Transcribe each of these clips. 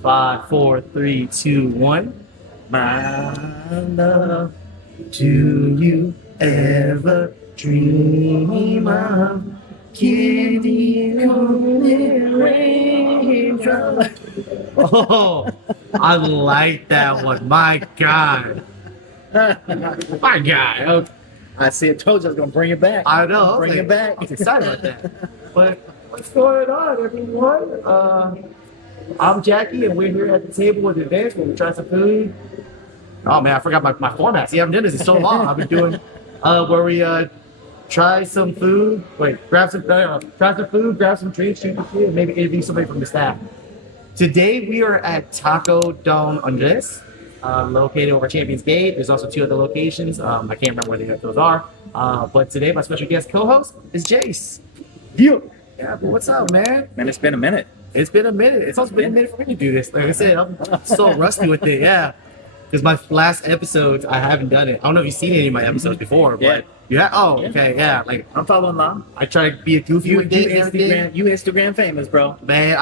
Five, four, three, two, one. My love, do you ever dream of getting on the raindrop? Oh, I like that one. My God. My God. Okay. I see it. Told you I was gonna bring it back. I know. Bring it back. I was excited about that. But what's going on, everyone? I'm Jackie, and we're here at the table with EVNTS where we try some food. Oh man, I forgot my format. See, I haven't done this in so long. I've been doing where we try some food. Wait, grab some food, grab some drinks, shoot some shit, maybe interview somebody from the staff. Today we are at Taco Don Andres, located over Champions Gate. There's also two other locations. I can't remember where those are. But today my special guest co-host is Jace. You. Yeah, but what's up, man? Man, it's been a minute. It's been a minute. It's also been a minute for me to do this. Like I said, I'm so rusty with it. Yeah, because my last episodes, I haven't done it. I don't know if you've seen any of my episodes before, but you have. Oh, okay, yeah. Like I'm following along. I try to be a goofy with things and everything. You Instagram famous, bro. Man,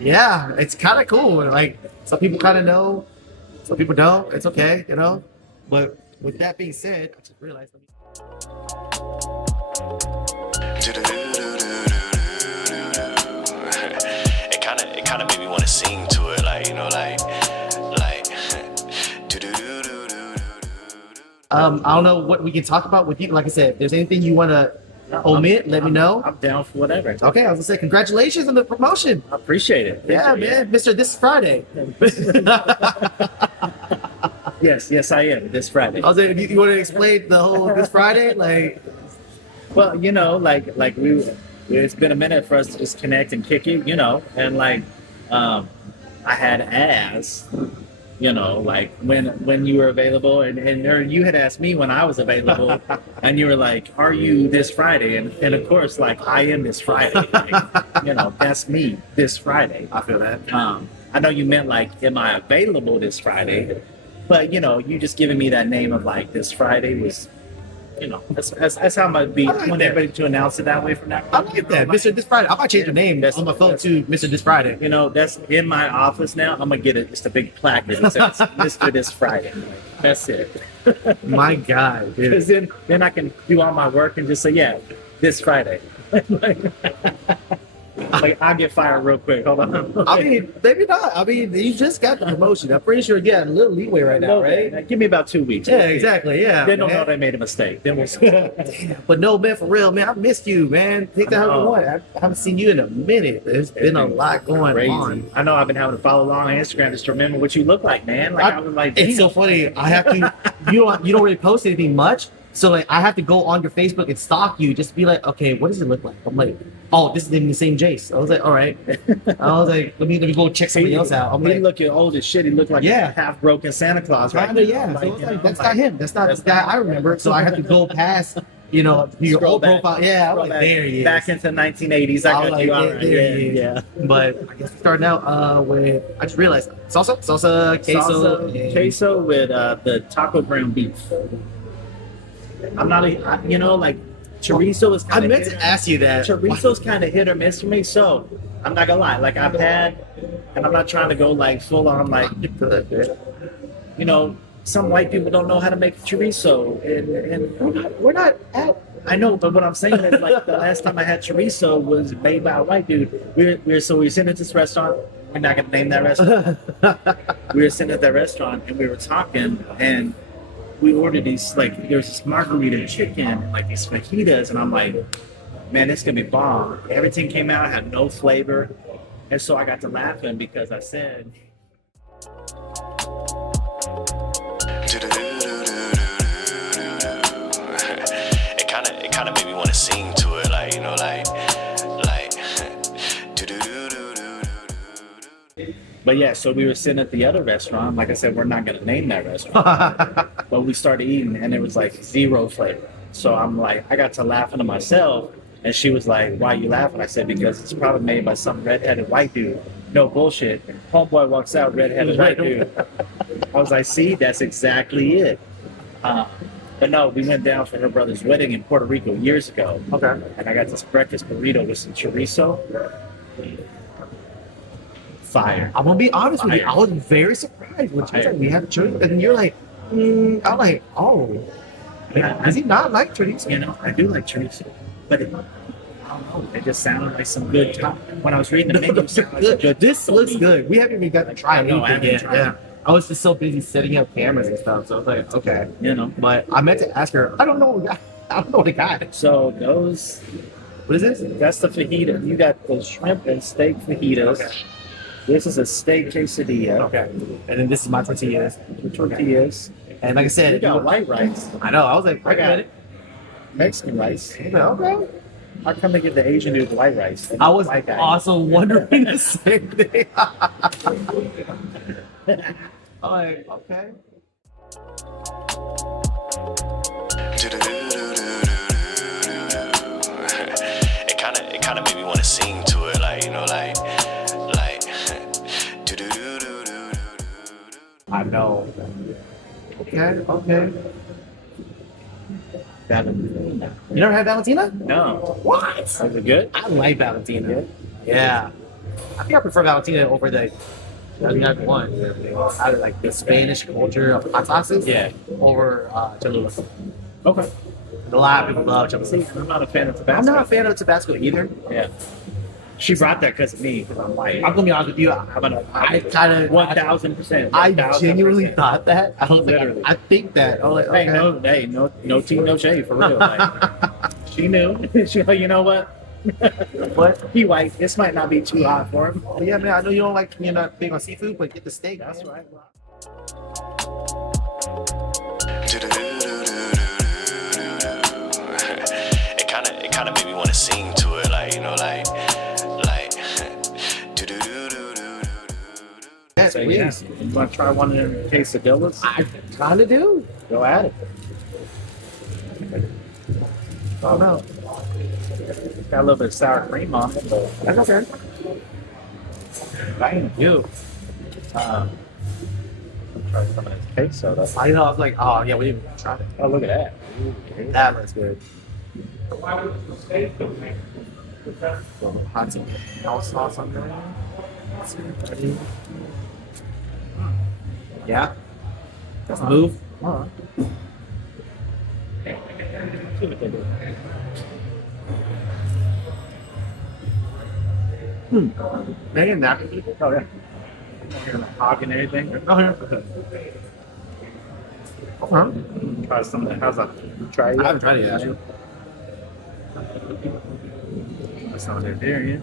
yeah, it's kind of cool. Like some people kind of know, some people don't. It's okay, you know. But with that being said, I just realized. It kind of made me want to sing to it, like, you know, like. I don't know what we can talk about with you. Like I said, if there's anything you want to omit, let me know. I'm down for whatever. Okay, I was gonna say congratulations on the promotion. I appreciate it. Yeah, man, Mr. This Friday. Yes, I am. This Friday. I was saying, you want to explain the whole This Friday, like? Well, you know, like it's been a minute for us to just connect and kick it, you know, and like, I had asked, you know, like when you were available, and you had asked me when I was available, and you were like, "Are you this Friday?" And of course, like I am this Friday, like, you know, that's me this Friday. I feel that. I know you meant like, am I available this Friday? But you know, you just giving me that name of like this Friday was. You know, that's how I'm gonna be. I want everybody to announce it that way from now on. I like that, Mr. This Friday. I might change your name on my phone to Mr. This Friday. You know, that's in my office now. I'm gonna get it. Just a big plaque that says Mr. This Friday. Like, that's it. My God, dude. Because then I can do all my work and just say, yeah, this Friday. Like I'll get fired real quick. Hold on. I mean, maybe not. I mean, you just got the promotion. I'm pretty sure you got a little leeway right now, right? Give me about 2 weeks. Yeah, exactly. Yeah. They don't know they made a mistake. Then we'll see. But no, man, for real, man, I missed you, man. Take that how you want. I haven't seen you in a minute. There's been a lot going on. I know I've been having to follow along on Instagram just to remember what you look like, man. Like I was like, it's so funny. I have to. You don't really post anything much. So like I have to go on your Facebook and stalk you just to be like, okay, what does it look like? I'm like, oh, this is even the same Jace. I was like, all right. I was like, let me go check somebody else out. I'm like, looking old as shit. He looked like a half broken Santa Claus, right? Kinda, yeah. So like, that's not him. That's not the guy I remember. So I have to go past, you know, your old profile. Yeah, I was like, there he is. Back into 1980s. I got you. All right. Yeah. But I guess we're starting out with. I just realized salsa, queso with the taco ground beef. I'm not you know, like chorizo is kind of. I meant to ask you that. Chorizo's kind of hit or miss for me, so I'm not gonna lie. Like I've had, and I'm not trying to go like full on like, you know, some white people don't know how to make chorizo, and we're not at. I know, but what I'm saying is like the last time I had chorizo was made by a white dude. We were sitting at this restaurant. We're not gonna name that restaurant. We were sitting at that restaurant and we were talking and. We ordered these, like, there's this margarita chicken and, like, these fajitas, and I'm like, man, it's gonna be bomb. Everything came out, had no flavor, and so I got to laughing because I said... It kind of made me want to sing to it, like, you know, like... But yeah, so we were sitting at the other restaurant. Like I said, we're not going to name that restaurant. But we started eating and it was like zero flavor. So I'm like, I got to laughing to myself. And she was like, why are you laughing? I said, because it's probably made by some redheaded white dude. No bullshit. Homeboy walks out, redheaded white dude. I was like, see, that's exactly it. But no, we went down for her brother's wedding in Puerto Rico years ago. Okay. And I got this breakfast burrito with some chorizo. Fire. I'm gonna be honest with you. Fire. I was very surprised when she was Fire. like, "We have chorizo," and you're like, I'm like, "Oh, does he not like chorizo?" You know, I do like chorizo, but it, I don't know. It just sounded like some good time. When I was reading the menu, it sounded like some good. This looks good. We haven't even got to try No, I anything haven't yet. tried. Yeah. I was just so busy setting up cameras and stuff, so I was like, okay. You know. But I meant to ask her. I don't know. I don't know what I got. So those, What is this? that's the fajita. You got the shrimp and steak fajitas. Okay. This is a steak quesadilla. Okay. And then this is my tortillas. Tortillas. And like I You said, got white rice, I know. I was like, I wait a got minute. Mexican rice. I was like, okay. How come they give the Asian dude white rice? I was white guy. also wondering the same thing. I'm like, okay. It kind of made me want to sing to it, like, you know, like. I know. Okay, okay. Valentina. You never had Valentina? No. What? Is it good? I like Valentina. Yeah. I think I prefer Valentina over the other one. Out of like the Spanish culture of hot sauces. Yeah. Over Cholula. Okay. A lot of people love Cholula. See, I'm not a fan of Tabasco. I'm not a fan of Tabasco either. Yeah. She brought that because of me, because I'm white. I'm gonna be honest with you. I kind of 1,000%. I genuinely thought that. I was Literally. like, I think that. I was like, Hey, okay. no tea, no shade, for real. Like, she knew. She, you know what? What? He white. This might not be too hot for him. But yeah, man. I know you don't like. You're not big on seafood, but get the steak. That's man. right. It kind of made me want to sing to it, like, you know, like. Yes, So, please. yeah. You want to try one of them quesadillas? I kind of do. Go at it. Oh no. Got a little bit of sour cream on it, but That's okay. bang, you. Try some of this queso. That's, I know. I was like, oh yeah, we didn't even try it. oh, look at that. That looks good. Hot sauce on there. Yeah. That's the move. All right. See what they do. Man, that. Oh, yeah. Hog and everything. Oh yeah. Okay. Try some of that. How's that? Try it. I haven't tried it yet, actually. Try some of their Birria.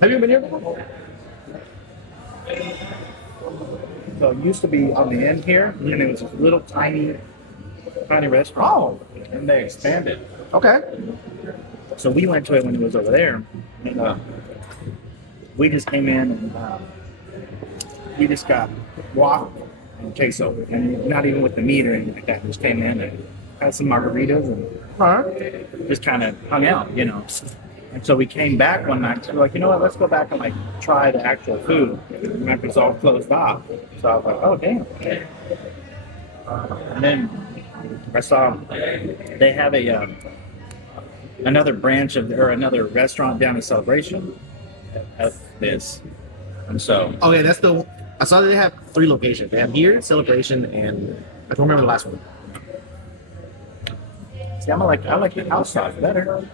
Have you been here before? So it used to be on the end here, and it was this little tiny restaurant. Oh. And they expanded. Okay. So we went to it when it was over there. And, we just came in and we just got guac and queso, and not even with the meat or anything like that. Just came in and had some margaritas and Alright. just kind of hung out, you know. And so we came back one night. So we're like, you know what? Let's go back and like try the actual food. Remember, it's all closed off. So I was like, oh damn. And then I saw they have a another branch of or another restaurant down in Celebration of this, and so Okay, that's the. I saw that they have 3 locations. They have here, Celebration, and I don't remember the last one. see, I like the house sauce better.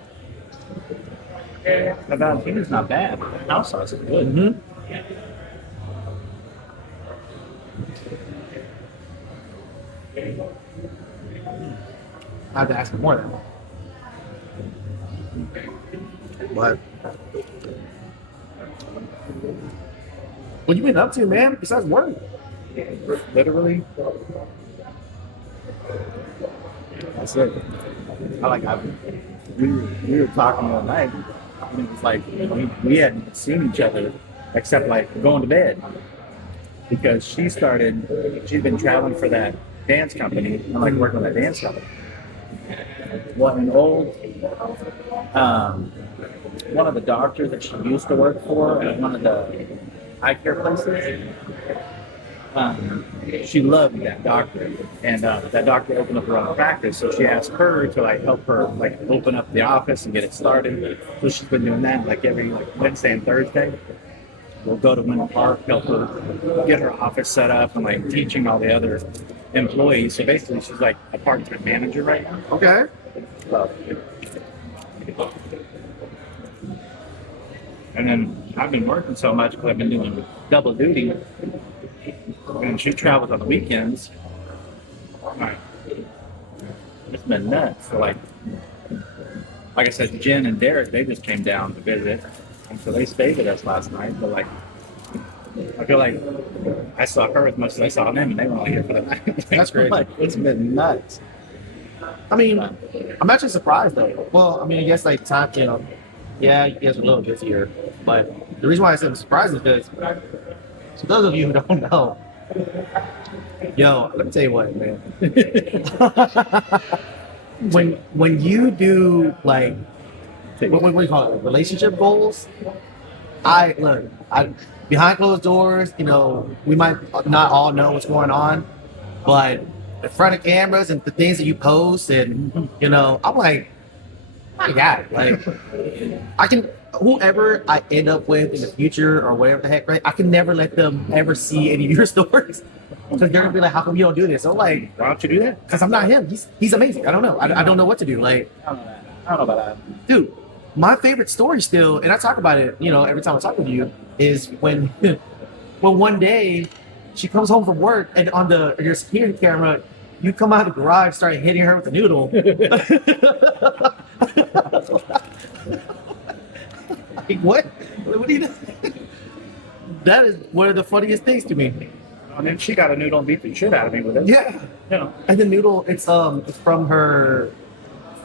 The Valentina's not bad. The house sauce is good. Mm-hmm. I have to ask for more then. But what you been up to, man? Besides work? Literally, that's it. We were talking all night, and it was like we hadn't seen each other except like going to bed because she's been traveling for that dance company and like working with that dance company, an old one of the doctors that she used to work for at one of the eye care places. She loved that doctor, and that doctor opened up her own practice. So she asked her to like help her like open up the office and get it started. So she's been doing that like every like Wednesday and Thursday. We'll go to Winter Park, help her get her office set up, and like teaching all the other employees. So basically, she's like a part-time manager right now. Okay. And then I've been working so much because I've been doing double duty. And she travels on the weekends. Right. It's been nuts. So like I said, Jen and Derek, they just came down to visit. And so they stayed with us last night. But like, I feel like I saw her as much as I saw them, and they were only here for the night. That's great. Like, it's been nuts. I mean, I'm actually surprised though. Well, I mean, I guess like time, you know, yeah, you guys are a little busier. But the reason why I said I'm surprised is because, so those of you who don't know, yo, let me tell you what, man. when you do like what do you call it? Relationship goals. I behind closed doors, you know, we might not all know what's going on, but in front of cameras and the things that you post, and you know, I'm like, I got it. Like, I can whoever I end up with in the future or whatever the heck, right? I can never let them ever see any of your stories because they're gonna be like, how come you don't do this? So like, Why don't you do that? because I'm not him. He's amazing. I don't know. I don't know what to do. Like, I don't know about that. dude, my favorite story still, and I talk about it, you know, every time I talk with you, is when one day she comes home from work and on your security camera, you come out of the garage, start hitting her with a noodle. Like, what? What do you do? That is one of the funniest things to me. And then she got a noodle and beat the shit out of me with it. Yeah. You know. And the noodle, it's from her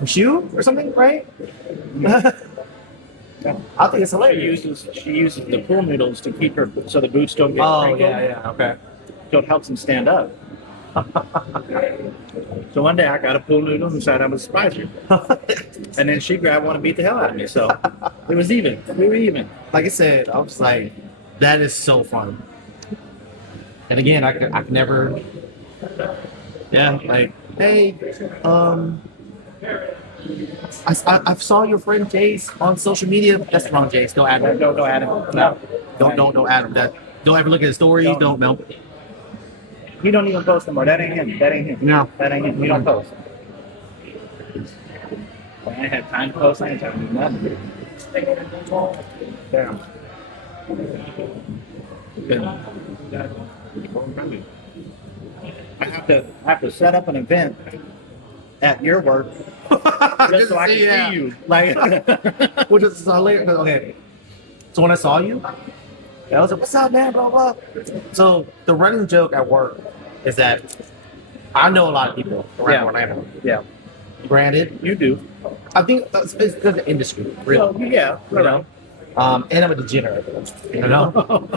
shoe or something, right? I think it's hilarious. She uses the pool noodles to keep her so the boots don't get Oh, wrinkled. yeah, okay. So it helps them stand up. So one day I got a pool noodle and decided I was surprise her. And then she grabbed one and beat the hell out of me. So it was even. We were even. Like I said, I was like, that is so fun. And again, I could never, yeah, like, hey, I saw your friend Jace on social media. That's wrong, Jace. Don't add him. Don't add him. No. Don't add him. Don't ever look at his stories. Don't. You don't even post anymore. That ain't him. That ain't him. No. That ain't him. You don't post. When I had time to post, I ain't trying to do nothing. Damn. I have to set up an event at your work just so I can see you. Like, which is hilarious. Okay. So when I saw you, I was like, "What's up, man?" Blah blah. So the running joke at work is that I know a lot of people around Orlando. Yeah. Granted, You do. I think it's because of the industry, really. Well, yeah. You know, and I'm a degenerate. You know,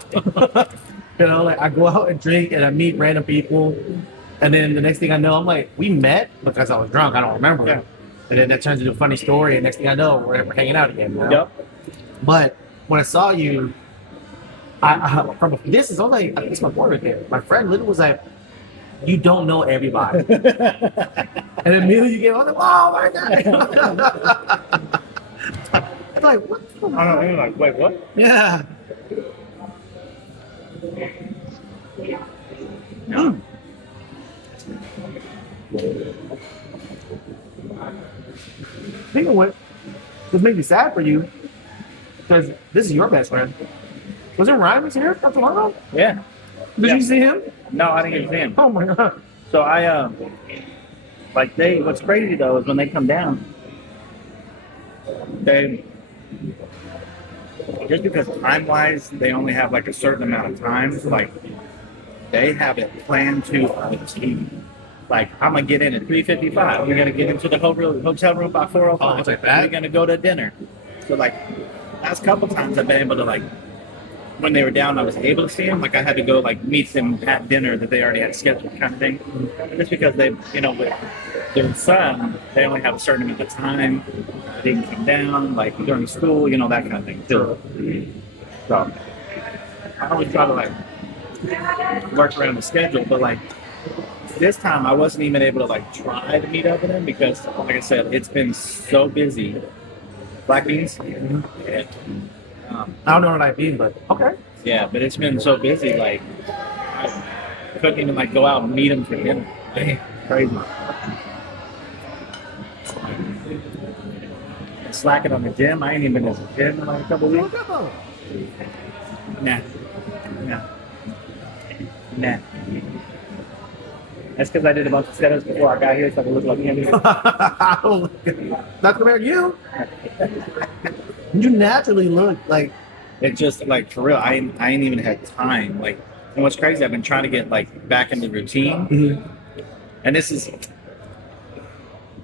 you know, like I go out and drink and I meet random people, and then the next thing I know, I'm like, we met because I was drunk. I don't remember. Yeah. And then that turns into a funny story, and next thing I know, we're hanging out again. You know? Yep. But when I saw you, I from a distance, I was like, I think it's my boyfriend there. My friend literally was like, you don't know everybody. And immediately you get on, like, oh my God. It's like, what the I don't know. You're like, wait, what? Yeah. No. Speaking of which, this made me sad for you because this is your best friend. Was it Ryan was here not too long ago? Yeah. Did you see him? No, I didn't get to see him. Oh my God. So what's crazy though is when they come down, they, just because time-wise, they only have like a certain amount of time, so like, they have it planned to a T. Like, I'm gonna get in at 3:55. We're gonna get into the hotel room by 4:05. Oh, it's like that? We're gonna go to dinner. So like, last couple times I've been able to like when they were down, I was able to see them. Like I had to go like meet them at dinner that they already had scheduled, kind of thing. Just because they, with their son, they only have a certain amount of time. They can come down, like during school, that kind of thing too. So I always try to like work around the schedule, but like this time I wasn't even able to like try to meet up with them because, like I said, it's been so busy. Black beans. And, I don't know what I mean, but okay. yeah, but it's been so busy. Like I couldn't even like go out and meet them for dinner. Like, crazy. Slacking on the gym. I ain't even been to the gym in like a couple weeks. Nah. That's because I did a bunch of setups before I got here, so I could look like him. That's compared to you. You naturally look like. It's just like for real. I ain't even had time. Like, and what's crazy? I've been trying to get like back into routine, and this is.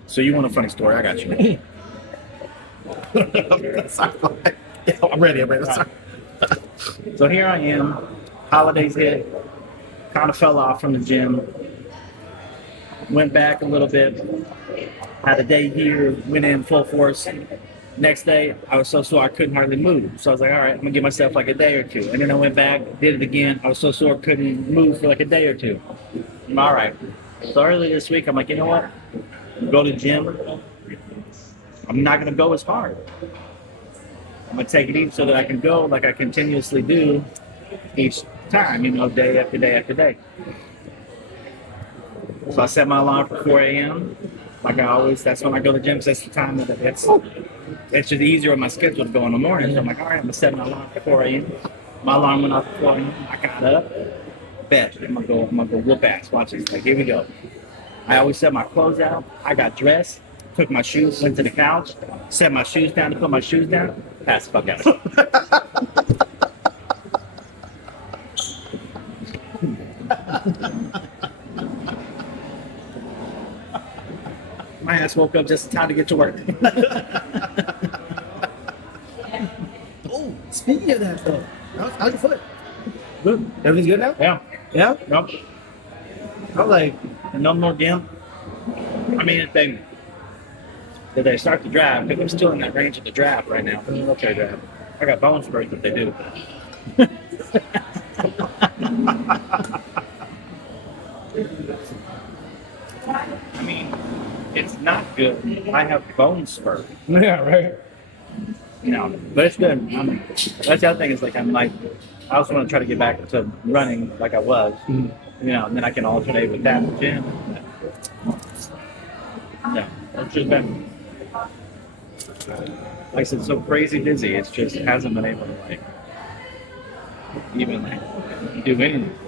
So you want a funny story? I got you. I'm ready. Sorry. So here I am. Holidays hit. Kind of fell off from the gym. Went back a little bit. Had a day here. Went in full force. Next day, I was so sore I couldn't hardly move. So I was like, all right, I'm gonna give myself like a day or two. And then I went back, did it again. I was so sore I couldn't move for like a day or two. All right. So early this week, I'm like, you know what? Go to the gym. I'm not gonna go as hard. I'm gonna take it easy so that I can go like I continuously do each time, day after day after day. So I set my alarm for 4 a.m. Like I always, that's when I go to the gym. So that's the time that it's just easier on my schedule to go in the morning. So I'm like, all right, I'm gonna set my alarm for 4 a.m. My alarm went off at 4 a.m. I got up, bet I'm gonna go whoop ass. Watch this. Like here we go. I always set my clothes out. I got dressed, took my shoes, went to the couch, set my shoes down to put my shoes down, pass the fuck out. My ass woke up just in time to get to work. Oh, speaking of that though, how's your foot? Good. Everything's good now? Yeah. Yeah? Nope. I'm like, No more gym. I mean, if they start the draft, because I'm still in that range of the draft right now. For the military draft. I got bone spurs that they do. I mean, it's not good. I have bone spurs. yeah, right. But it's good. That's the other thing is like I also want to try to get back to running like I was. And then I can alternate with that in the gym. Yeah, it's just been like I said, so crazy busy. It's just hasn't been able to even do anything.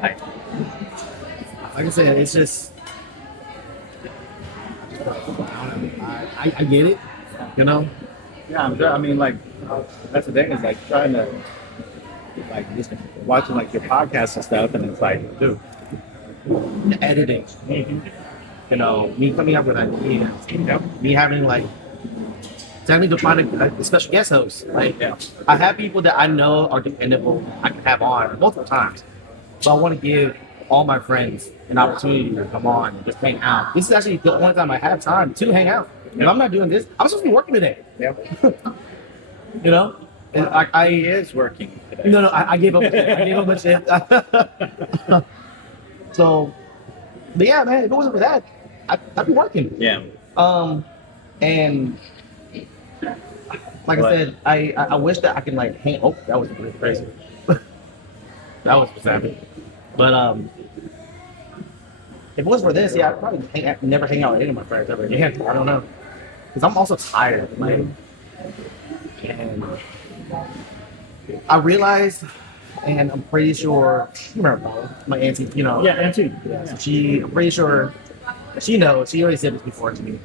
Like I said, it's just I get it, Yeah, I'm sure. I mean, like that's the thing is like trying to just watching like your podcasts and stuff, and it's like, dude, the editing. Me coming up with ideas, me having to find a special guest host. I have people that I know are dependable. I can have on multiple times, so I want to give all my friends an opportunity to come on and just hang out. This is actually the only time I have time to hang out. And I'm not doing this. I'm supposed to be working today. yeah. He is working today. No, I gave up. I gave up a shit. So, but yeah, man, if it wasn't for that, I'd be working. Yeah. And like I said, I wish that I can hang. Oh, that was really crazy. That was savage. But if it was for this, yeah, I'd probably never hang out with any of my friends ever again. I don't know, because I'm also tired. And I realized, and I'm pretty sure, you remember Paula, my auntie, Yeah, and too. So I'm pretty sure, she knows, she already said this before to me,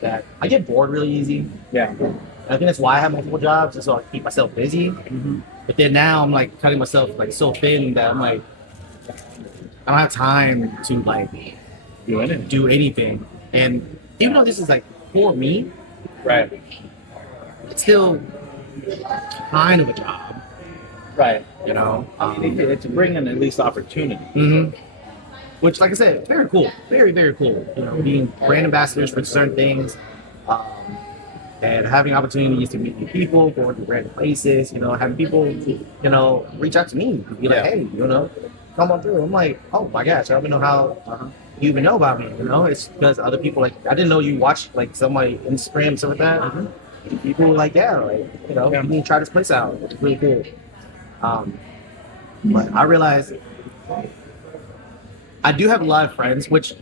that I get bored really easy. Yeah. And I think that's why I have multiple jobs, just so I keep myself busy. Mm-hmm. But then now I'm cutting myself so thin that I'm I don't have time to do anything. And even though this is for me, Right. it's still kind of a job. Right. You know, It's bringing at least opportunity. mhm. Which, like I said, very cool, very very cool. You know, being brand ambassadors for certain things, um, and having opportunities to meet new people, going to random places. You know, having people, you know, reach out to me, be like, Yeah. hey, you know, come on through. I'm like, oh my gosh, I don't even know how you even know about me. You know, it's because other people like I didn't know you watched like somebody Instagram stuff like that. People were like, yeah, like you know, Yeah. you need to try this place out. It's really cool. But I realized I do have a lot of friends, which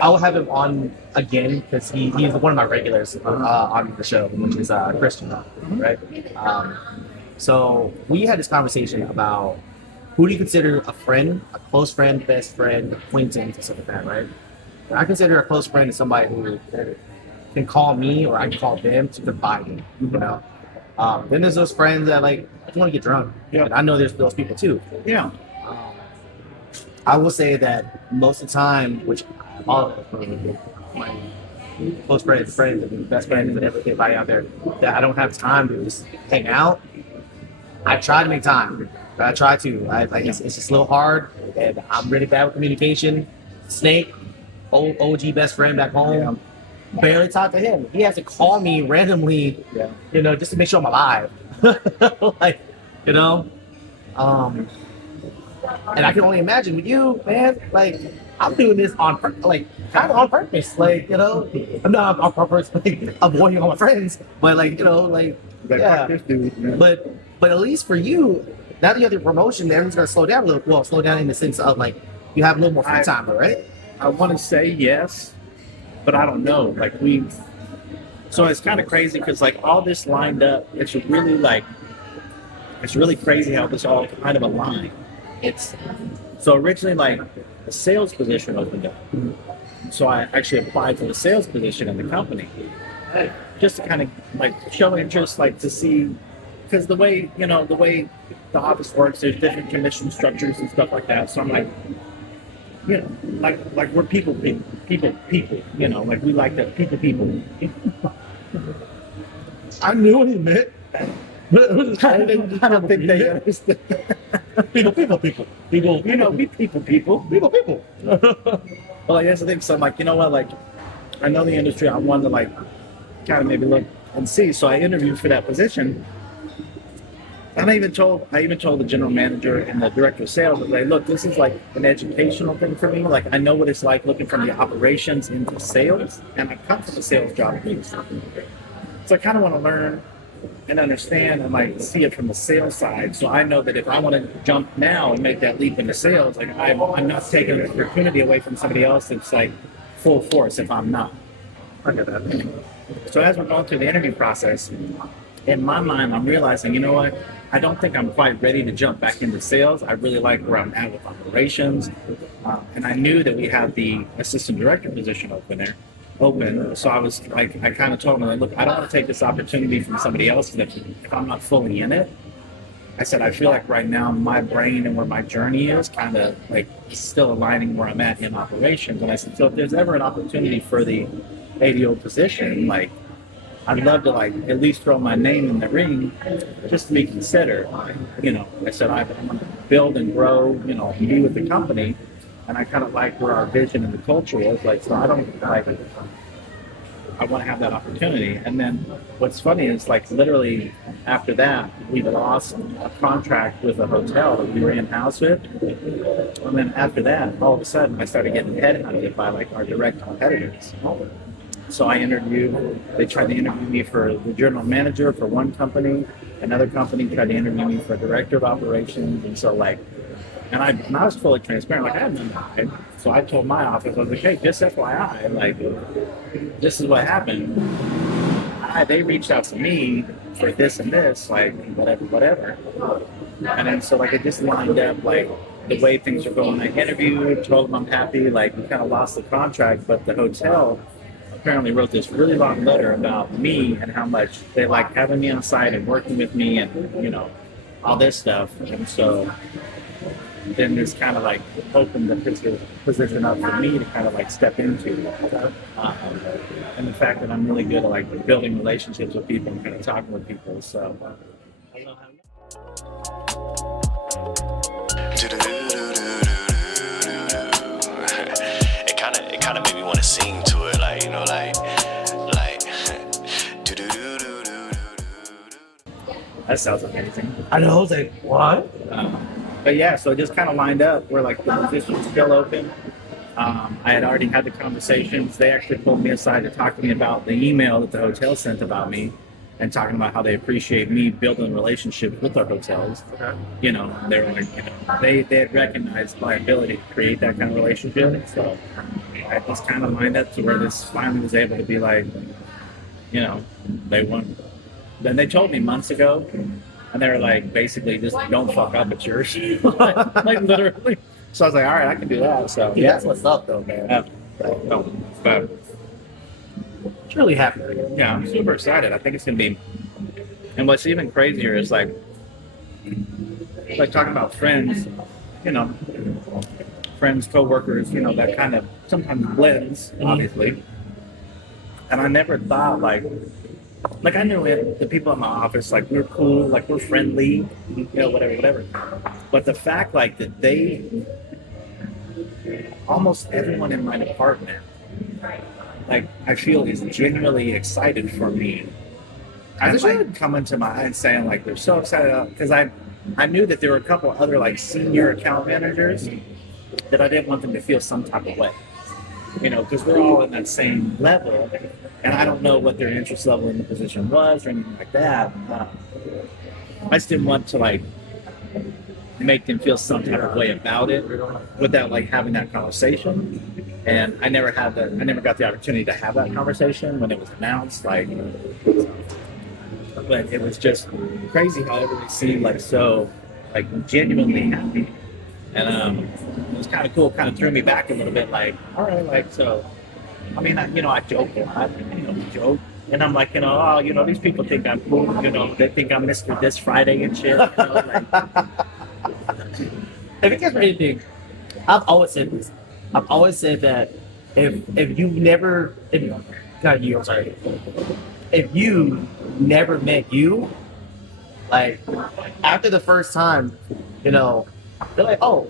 I'll have him on again because he's one of my regulars on the show, which is Christian, right? So we had this conversation about who do you consider a friend, a close friend, best friend, acquaintance, and stuff like that, right? And I consider a close friend is somebody who can call me or I can call them to confide in, you know? Then there's those friends that like, I just want to get drunk. Yeah. And I know there's those people too. Yeah. I will say that most of the time, which all of my close friends, and best friends, and everybody out there, that I don't have time to just hang out. I try to make time. I try to. It's just a little hard, and I'm really bad with communication. Snake, old OG best friend back home. Barely talk to him. He has to call me randomly, you know, just to make sure I'm alive. Like, you know, and I can only imagine with you, man. Like, I'm doing this on like kind of on purpose. Like, you know, I'm not on purpose like, avoiding all my friends, but like, you know, like, yeah. But at least for you, now that you have the promotion, everything's gonna slow down a little. Well, slow down in the sense of like you have a little more free time, right? I want to say yes, but I don't know. Like so it's kind of crazy because like all this lined up. It's really crazy how this all kind of aligned. It's so originally like a sales position opened up, so I actually applied for the sales position in the company, just to kind of like show interest, like to see, because the way the office works, there's different commission structures and stuff like that. So I'm like, you know, like we're people, you know, like we like to people. I knew what he meant. But it was I don't think they understand. people. You know, we people. Well, I guess the thing. So I'm like, you know what? Like, I know the industry. I wanted to like kind of maybe look and see. So I interviewed for that position, and I even told the general manager and the director of sales, I was like, look, this is like an educational thing for me. Like, I know what it's like looking from the operations into sales, and I come from a sales job previously. So I kind of want to learn and understand and like see it from the sales side. So I know that if I want to jump now and make that leap into sales, like I'm not taking an opportunity away from somebody else that's like full force if I'm not. I get that. So as we're going through the interview process, in my mind, I'm realizing, you know what? I don't think I'm quite ready to jump back into sales. I really like where I'm at with operations. And I knew that we had the assistant director position open. So I kind of told him, look, I don't want to take this opportunity from somebody else if I'm not fully in it. I said, I feel like right now my brain and where my journey is kind of like still aligning where I'm at in operations. And I said, so if there's ever an opportunity for the ADO position, like I'd love to like at least throw my name in the ring just to be considered. You know, I said, I'm going to build and grow, you know, be with the company. And I kind of like where our vision and the culture is. Like, so I don't like, I want to have that opportunity. And then what's funny is like literally after that, we lost a contract with a hotel that we were in house with. And then after that, all of a sudden I started getting headhunted by like our direct competitors. So I they tried to interview me for the general manager for one company. Another company tried to interview me for director of operations. And so like, and I was fully transparent, like I had none. So I told my office, I was like, hey, just FYI, like, this is what happened. They reached out to me for this and this, like, whatever. And then so like it just lined up, like, the way things are going. I interviewed, told them I'm happy, like, we kind of lost the contract, but the hotel apparently wrote this really long letter about me and how much they like having me on site and working with me and, you know, all this stuff. And so then there's kind of like opened the position up for me to kind of like step into. And the fact that I'm really good at like building relationships with people and kind of talking with people. So I don't know how. It kind of made me want to sing to it, like, you know, like. That sounds amazing. I know. I was like, what? But yeah, so it just kind of lined up where like the position's still open. I had already had the conversations. They actually pulled me aside to talk to me about the email that the hotel sent about me and talking about how they appreciate me building relationships with our hotels. Okay. You know, they were like, you know, they had recognized my ability to create that kind of relationship. So I just kind of lined up to where this finally was able to be like, you know, they want. Then they told me months ago, and they were like, basically, just don't fuck up at yours. like literally. So I was like, all right, I can do that. So Yeah, that's what's up, though, man. But It's really happy. yeah, I'm super excited. I think it's gonna be. And what's even crazier is like talking about friends, you know, friends, coworkers, you know, that kind of sometimes blends, obviously. And I never thought like I knew it, the people in my office, like we're cool, like we're friendly, you know, whatever. But the fact like that they, almost everyone in my department, like I feel is genuinely excited for me. I was like coming to my and saying like they're so excited because I knew that there were a couple other like senior account managers that I didn't want them to feel some type of way. You know, because we're all in that same level, and I don't know what their interest level in the position was or anything like that. I just didn't want to like make them feel some type of way about it without like having that conversation. And I never got the opportunity to have that conversation when it was announced. Like, but it was just crazy how everybody seemed like so like genuinely happy. And it was kind of cool, kind of threw me back a little bit, like, all right, like, so, I mean, I joke a lot, we joke, and I'm like, these people think I'm cool, they think I'm Mr. This Friday and shit, like. If you guys are anything, I've always said this. I've always said that if you never met you, like, after the first time, they're like, oh,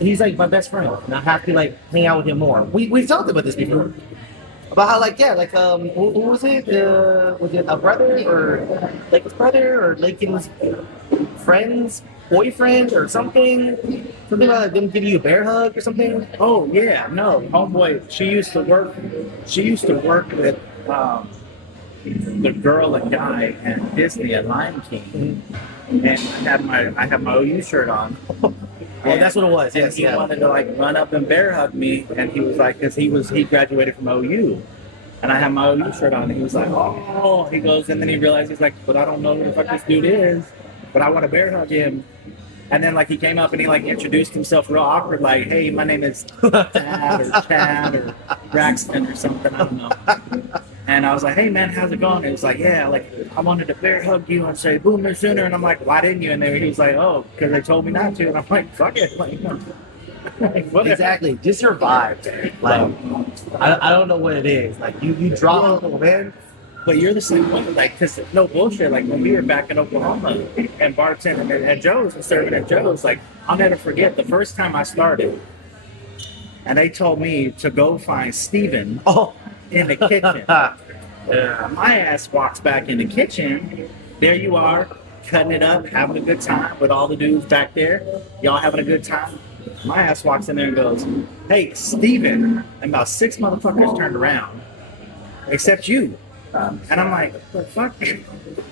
he's like my best friend, and I have to like hang out with him more. We've talked about this before, about how who was it? Was it a brother or like his brother or like his friend's boyfriend or something? Something about like them giving you a bear hug or something. Oh yeah, no, homeboy. She used to work with the girl and guy at Disney at Lion King. And I had my OU shirt on. Oh, that's what it was. Yes, he wanted to like run up and bear hug me, and he was like, because he graduated from OU, and I had my OU shirt on, and he was like, oh, he goes, and then he realized he's like, but I don't know who the fuck this dude is, but I want to bear hug him. And then like he came up and he like introduced himself real awkward, like, hey, my name is Dad or Chad or Braxton or something, I don't know. And I was like, hey man, how's it going? And he was like, yeah, like I wanted to bear hug you and say Boomer Sooner. And I'm like, why didn't you? And then he was like, oh, because they told me not to. And I'm like, fuck it. Like, Exactly. Just your vibe. Like, I don't know what it is. Like you drop people, man. But you're the same one, like, because no bullshit, like when we were back in Oklahoma and bartending at Joe's and serving at Joe's, like I'll never forget the first time I started and they told me to go find Steven in the kitchen. Yeah. My ass walks back in the kitchen. There you are, cutting it up, having a good time with all the dudes back there. Y'all having a good time. My ass walks in there and goes, hey, Steven. And about 6 motherfuckers turned around, except you. And I'm like, what the fuck?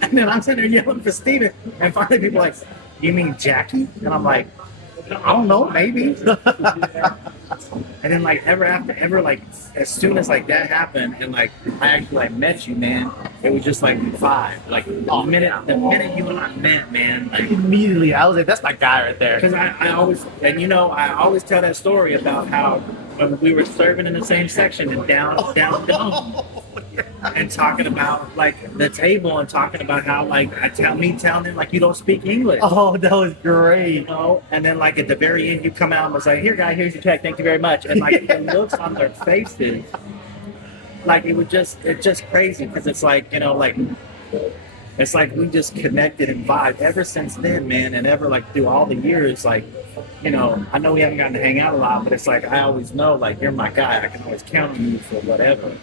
And then I'm sitting there yelling for Steven. And finally people are like, you mean Jackie? And I'm like, I don't know, maybe. And then like ever like as soon as like that happened and like I actually like met you, man, it was just like vibe. Like the minute you and I met, man, like Immediately I was like, that's my guy right there. because I always I always tell that story about how when we were serving in the same section and down dome and talking about like the table and talking about how like telling him like you don't speak English. Oh, that was great. And then like at the very end you come out and was like, here guy, here's your check, thank you very much. And like the looks on their faces, like it's just crazy because it's like, like it's like we just connected and vibed ever since then, man. And ever like through all the years, like, you know, I know we haven't gotten to hang out a lot, but it's like I always know, like, you're my guy. I can always count on you for whatever.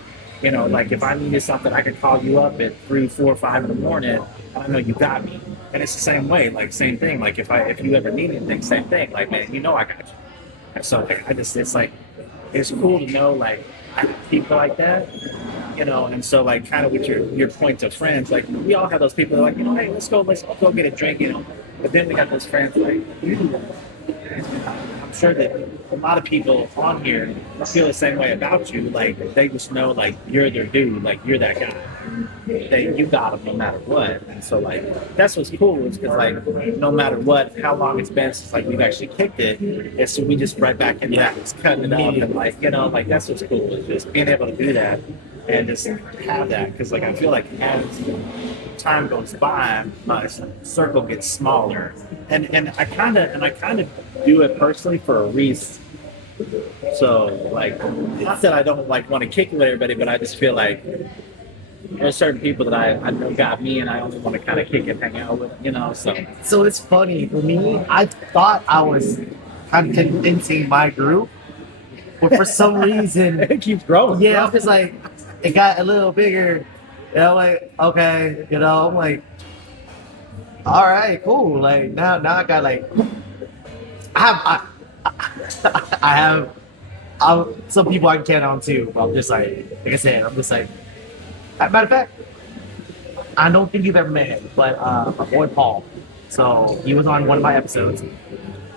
You know, like if I needed something, I could call you up at 3, 4, 5 in the morning, and I know you got me. And it's the same way, like same thing. Like if you ever need anything, same thing. Like, man, you know I got you. And so like, it's like it's cool to know like I have people like that. You know, and so like kind of with your point of friends, like we all have those people that are like, you know, hey, let's go get a drink, you know. But then we got those friends like you. I'm sure that a lot of people on here feel the same way about you. Like they just know like you're their dude, like you're that guy. You got them no matter what. And so like that's what's cool is because like no matter what, how long it's been since like we've actually kicked it, and so we just right back into that, it's cutting it up and like you know like that's what's cool is just being able to do that and just have that because like I feel like as time goes by, my circle gets smaller, and I kind of do it personally for a reason. So like, not that I don't like want to kick it with everybody, but I just feel like there's certain people that I know got me, and I only want to kind of kick it, hang out with, you know. So it's funny for me. I thought I was kind of convincing my group, but for some reason, it keeps growing. yeah, I'm just like it got a little bigger. And I'm like, okay, you know, I'm like, all right, cool. Like now I got like, I have some people I can count on too. But I'm just like I said, I'm just like, matter of fact, I don't think you've ever met him, but my boy Paul. So he was on one of my episodes.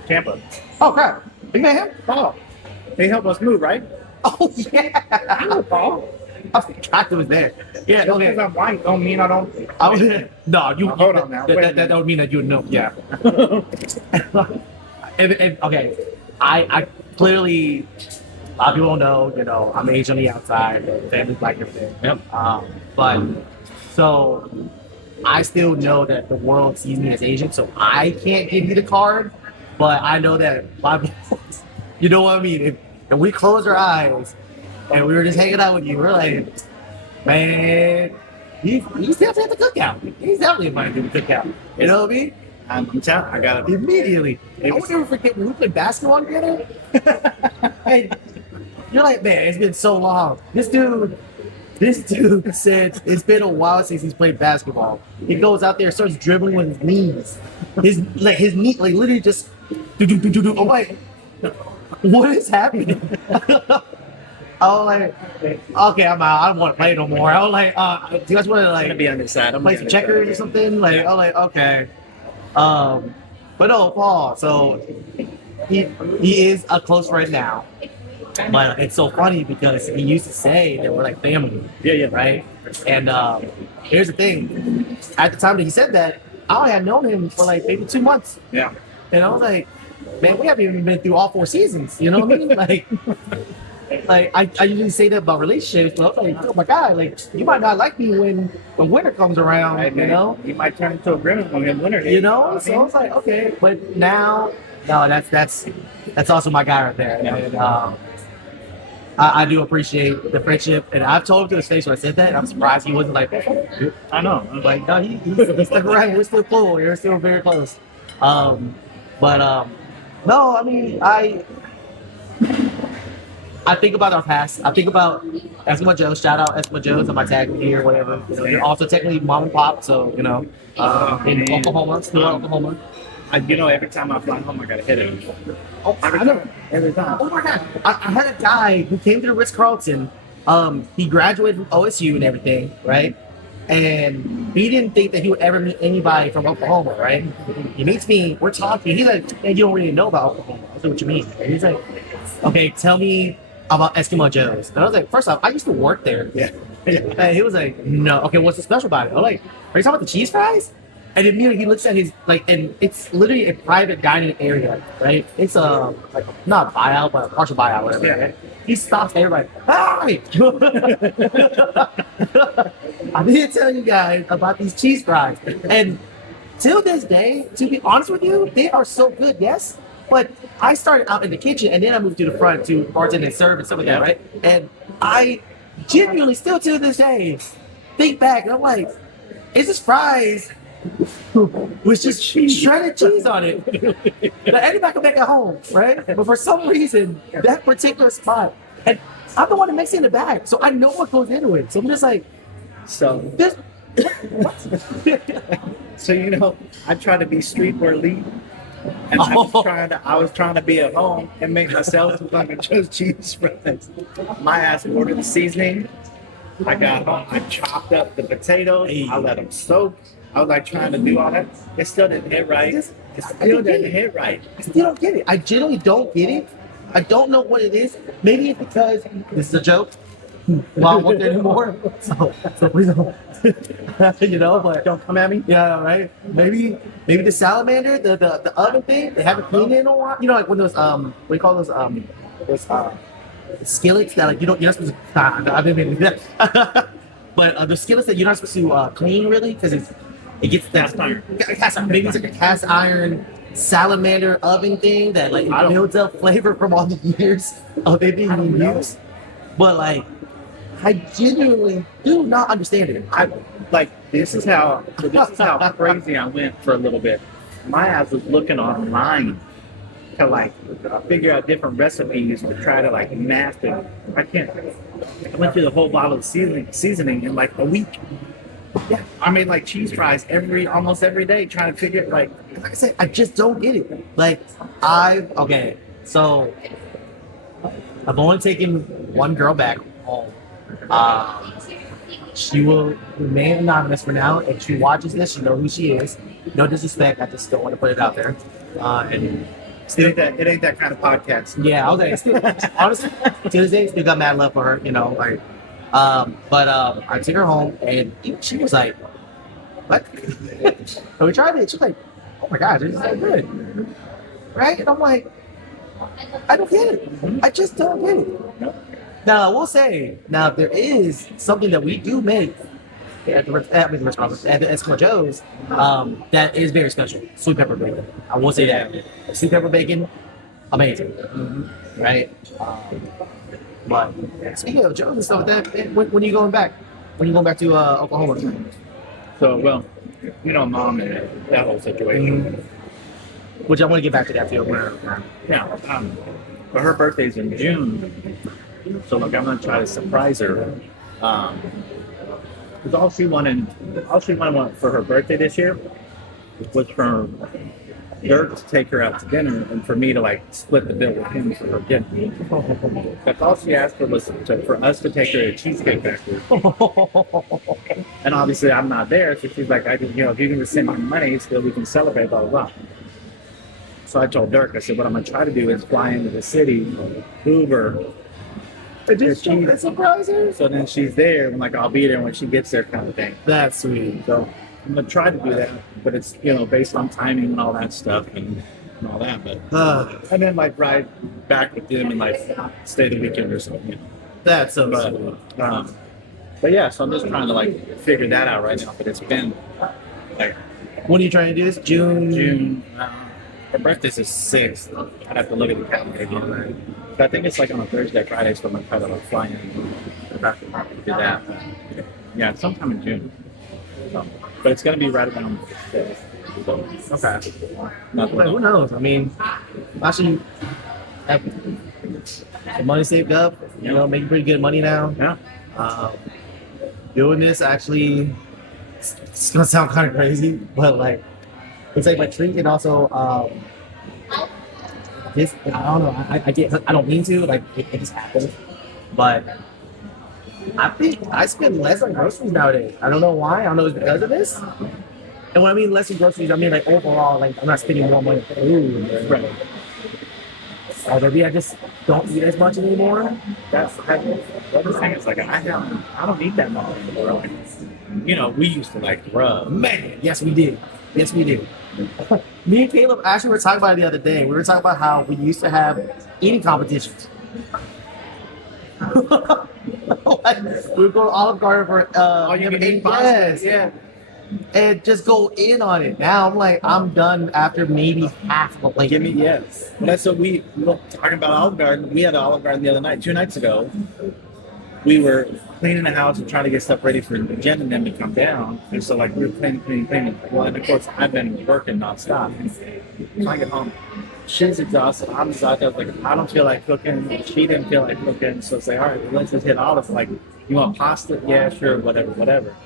Tampa. Oh crap, you met him? Oh, they helped us move, right? Oh yeah. I know Paul. I forgot it was there. Yeah, Just okay. because I'm white don't mean I don't. No, you. Hold on now. That don't mean that you know. Yeah. and, okay, I clearly a lot of people don't know. You know, I'm Asian on the outside, family black and everything. Yep. But so I still know that the world sees me as Asian, so I can't give you the card. But I know that my boys, you know what I mean. If we close our eyes and we were just hanging out with you, we're like, man, he's definitely at the cookout. He's definitely invited to the cookout. You know what I mean? I'm telling. I got it. Immediately. I will never forget when we played basketball together. And you're like, man, it's been so long. This dude said it's been a while since he's played basketball. He goes out there, starts dribbling with his knees. His knee, like literally just do. I'm like, what is happening? I was like, okay, I'm out. I don't want to play no more. I was like, do you guys want to I'm gonna be like on this side. I'm play some checkers or something? Like, I was like, okay. But no, Paul. So he is a close friend now. But it's so funny because he used to say that we're like family. Yeah. Right? And here's the thing. At the time that he said that, I only had known him for like maybe 2 months. Yeah. And I was like, man, we haven't even been through all 4 seasons. You know what I mean? Like I usually say that about relationships, but I was like, oh my God, like you might not like me when winter comes around, Hey, you man, know? you might turn into a gremlin when winter hits. You know? So I was like, okay, but now, no, that's also my guy right there. And I do appreciate the friendship, and I've told him to his face when I said that, and I'm surprised he wasn't like, I know. I'm like, no, he's stuck around. We're still cool. We're still very close. No, I mean, I think about our past. I think about Eskimo Joe. Shout out Eskimo Joe's on my tag here, whatever. You know, you're also technically mom and pop, so you know, in Oklahoma, still in Oklahoma. You know, every time I fly home, I gotta hit it. Oh, I know. Every time. Oh my God! I had a guy who came to the Ritz-Carlton. He graduated from OSU and everything, right? And he didn't think that he would ever meet anybody from Oklahoma, right? He meets me, we're talking. He's like, "Hey, you don't really know about Oklahoma." I said, "What you mean?" And he's like, "Okay, tell me about Eskimo Joe's." And I was like, "First off, I used to work there." Yeah. And he was like, "No." Okay, what's so special about it? I'm like, "Are you talking about the cheese fries?" And immediately he looks at his and it's literally a private dining area, right? It's like not a buyout, but a partial buyout, whatever. Yeah. Right? He stops everybody. Hi! I didn't tell you guys about these cheese fries, and till this day, to be honest with you, they are so good. Yes, but I started out in the kitchen, and then I moved to the front to bartend and serve and stuff like that, right? And I genuinely still to this day think back, and I'm like, It's just fries with just shredded cheese on it. Now, anybody can make it home, right? But for some reason, that particular spot, and I'm the one that makes it in the bag, so I know what goes into it. So I'm just like, So, this. so you know, I try to be streetwear elite, and I was trying to be at home and make myself some fucking just cheese fries. My ass ordered the seasoning. I got home, I chopped up the potatoes, I let them soak. I was like trying to do all that. It still didn't hit right. It still didn't hit right. I still don't get it. I genuinely don't get it. I don't know what it is. Maybe it's because this is a joke. Well, I won't there anymore. So please don't. You know, but Don't come at me. yeah, right. Maybe the salamander, the oven thing, they haven't cleaned it in a while. You know, like when those what do you call those skillets that like you're not supposed to. I didn't mean that. But the skillets that you're not supposed to clean really because it gets that cast iron. Maybe it's like a cast iron salamander oven thing that like builds up flavor from all the years of it being used. But like, I genuinely do not understand it. This is how crazy I went for a little bit. My ass was looking online to like figure out different recipes to try to like master. I went through the whole bottle of seasoning in like a week. Yeah, I made like cheese fries almost every day trying to figure it like I said, I just don't get it. Like, so I've only taken one girl back home. She will remain anonymous for now. If she watches this, she knows who she is. No disrespect, I just don't want to put it out there. And it ain't that kind of podcast. yeah, I was like, honestly, to this day, still got mad love for her, you know, like, but I took her home and she was like, what? So we tried it. She's like, oh my God, this is so good. Right? And I'm like, I don't get it. I just don't get it. Now, I will say, there is something that we do make at the Eskimo Joe's that is very special. Sweet pepper bacon. I will say that. Sweet pepper bacon, amazing. Right? But speaking of Joe's and stuff like that, when are you going back? When are you going back to Oklahoma? So, well, you know, mom and that whole situation. Which I want to get back to that too. Yeah. But her birthday's in June. So look, I'm gonna try to surprise her. Because all she wanted for her birthday this year was for Dirk to take her out to dinner and for me to like split the bill with him for her dinner. That's all she asked for was for us to take her to Cheesecake Factory. And obviously I'm not there, so she's like, if you can just send me money, so we can celebrate, blah blah blah. So I told Dirk, I said, what I'm gonna try to do is fly into the city, Uber. Surprise her. So then she's there, and like I'll be there when she gets there, kind of thing. That's sweet. So I'm gonna try to do that, but it's based on timing and all that stuff and all that. But and then like ride back with them and like stay the weekend or something. That's so sweet. But yeah, so I'm just trying to like figure that out right now. But it's been like, when are you trying to do this? June. Her birthday's the 6th. I'd have to look at the calendar again. But I think it's like on a Thursday, Friday, so I'm gonna try to like fly in and do that. But, yeah, sometime in June. So, but it's gonna be right around the 5th. So, Okay. Well, Who knows? I mean, actually, have some money saved up. You know, making pretty good money now. yeah. Doing this actually, it's gonna sound kind of crazy, but like, it's like my treat, and also this. I don't know. I don't mean to. Like, it just happens. But I think I spend less on groceries nowadays. I don't know why. I don't know if it's because of this. And when I mean less on groceries, I mean like overall, like I'm not spending more money on food. Right. Or maybe I just don't eat as much anymore. The other thing is like I don't need that much anymore. Like, we used to like rub. Man, yes we did. Yes we did. Me and Caleb actually were talking about it the other day. We were talking about how we used to have eating competitions. Like, we would go to Olive Garden for you can eat yes, pasta. Yeah. and just go in on it. Now I'm like, I'm done after maybe half of a plate. Give me yes. That's what we were talking about Olive Garden. We had Olive Garden the other night, 2 nights ago. We were cleaning the house and trying to get stuff ready for Jen and them to come down. And so like we were cleaning. Well, and of course I've been working nonstop. When I get home, she's exhausted. I'm exhausted. I was like, I don't feel like cooking. She didn't feel like cooking. So it's like, all right, well, let's just hit Olive. Like, you want pasta? Yeah, sure, whatever.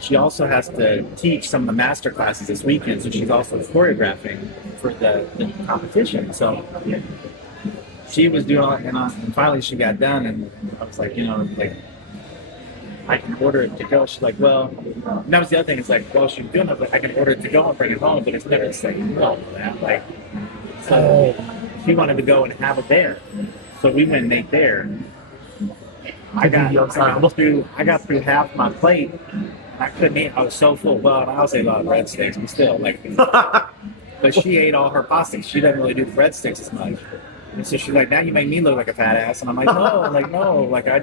She also has to teach some of the master classes this weekend, so she's also choreographing for the competition. So she was doing all, and finally she got done, and I was like, like, I can order it to go. She's like, well, and that was the other thing. It's like, well, she's doing it, but I can order it to go and bring it home, but it's never the same. No, like, so she wanted to go and have it there. So we went and ate there. I got through half my plate. I couldn't eat. I was so full. Well, I also ate a lot of breadsticks, but still, like. But she ate all her pasta. She doesn't really do the breadsticks as much. And so she's like, now you make me look like a fat ass. And I'm like, no, like I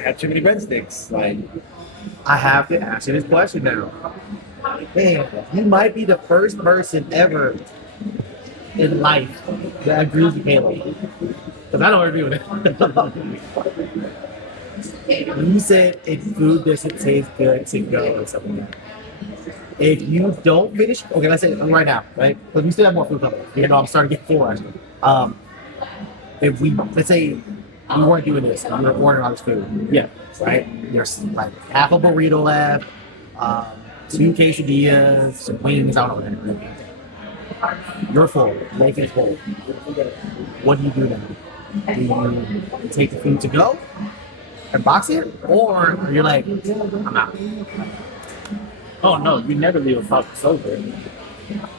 had too many breadsticks. Like, I have to ask you this question now. Man, you might be the first person ever in life that agrees with Caleb. Because I don't agree with it. You said if food doesn't taste good to go or something like that. If you don't finish, okay, let's say right now, right? Because we still have more food coming. You know, I'm starting to get full actually. If let's say we weren't doing this, and we were ordering all this food. yeah, Right? There's like half a burrito left, 2 quesadillas, some wings, I don't know what. You're full, Nathan's full. What do you do then? Do you take the food to go and box it, or you're like, I'm out? Oh no, you never leave a focus over.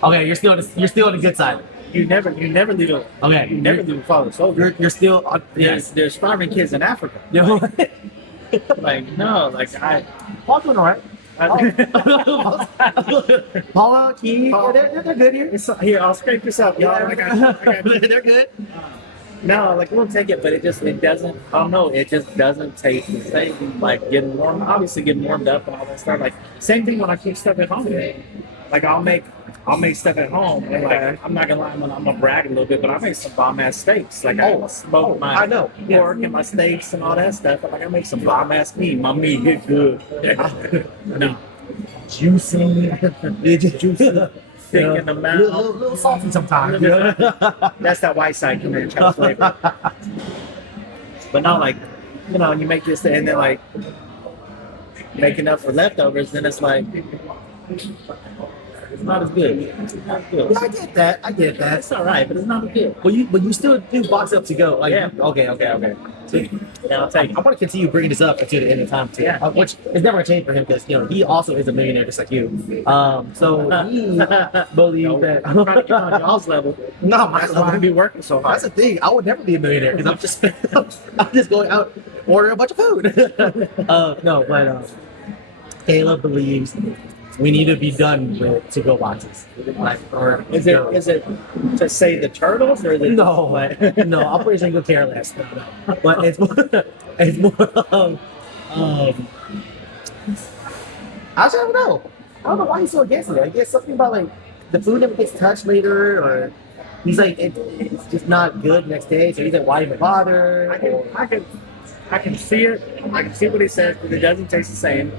Okay, you're still on the good side. You never leave a Okay, you never leave a focus over. You're still on, yes. There's starving kids in Africa. You know, Like no, like Paul's doing all right. Paula, Key, they're good here. Here, I'll scrape this up, y'all. I got They're good. No, like we'll take it, but it doesn't. I don't know. It just doesn't taste the same. Like getting warm, obviously getting warmed up and all that stuff. Like same thing when I keep stuff at home. Like I'll make stuff at home, and like I'm not gonna lie, I'm gonna brag a little bit, but I make some bomb ass steaks. Like I smoke my pork and my steaks and all that stuff. Like I make some bomb ass meat. My meat is good. No, Juicy. juicy. Thick in the mouth. Little salty sometimes. You know? That's that white side coming in child flavor. But not like, you make this and then like make enough for leftovers, then it's like it's not as good. It's not as good. Yeah, I get that. It's all right, but it's not as good. But you still do box up to go. Like, Yeah. Okay. So, Yeah, I'll take it. I want to continue bringing this up until the end of time too. Yeah. Which is never a change for him because he also is a millionaire just like you. So he believes that. I'm trying to get on y'all's level. No, my That's why I be working so hard. That's the thing. I would never be a millionaire because I'm just going out ordering a bunch of food. No, but Caleb believes we need to be done with to-go boxes. Like, or Is it to say the turtles or is it no, no. I'm pretty sure you could care less. No. But it's more. Actually, I don't know. I don't know why he's so against it. I guess something about like the food never gets touched later, or he's like it's just not good next day. So he's like, why even bother? I can see it. I can see what he says, but it doesn't taste the same.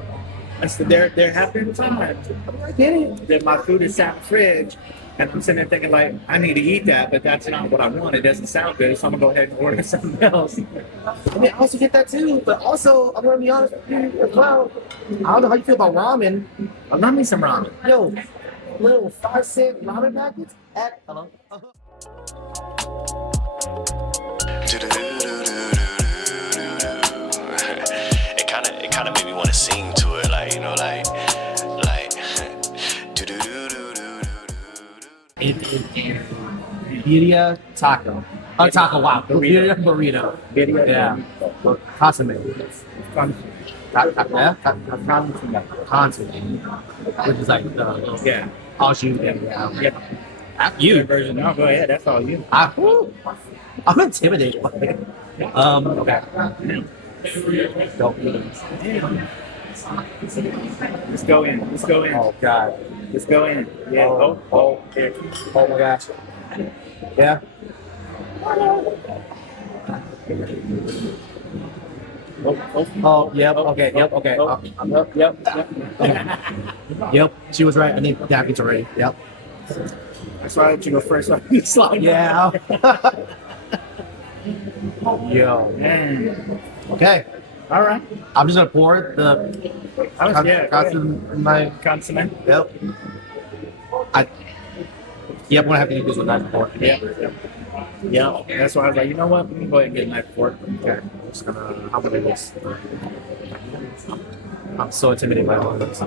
I said there have been times I get it. that my food is sat in the fridge, and I'm sitting there thinking like, I need to eat that, but that's not what I want. It doesn't sound good, so I'm gonna go ahead and order something else. I mean, I also get that too. But also, I'm gonna be honest with you as well. I don't know how you feel about ramen. I love me some ramen. Yo, little 5-cent ramen packets at hello. It kind of made me want to sing to it, like Birria taco. Oh, taco, wow. Birria burrito. Birria, Yeah. Consomme. Yeah? Consomme. Which is like the little Yeah. Aussie. Yeah. You. Version. No, go ahead. That's all you. I'm intimidated by it. Okay. Don't Let's go in. Let's go in. Oh, God. Let's go in. Yeah. Oh. Here. Oh, my gosh. Yeah. Oh, yep. Okay. Yep. Okay. Yep. Yep. She was right. I need napkins already. Yep. That's why I let you go first on this slide. Yeah. Yo. Mm. Okay. All right. I'm just gonna pour the consomme in my. Consomme. Yep. Yep. I'm gonna have to use this with knife and fork. Yeah. That's why I was like, you know what? Let me go ahead and get a knife and fork. Okay. I'm just gonna. How many of this? I'm so intimidated by all of this.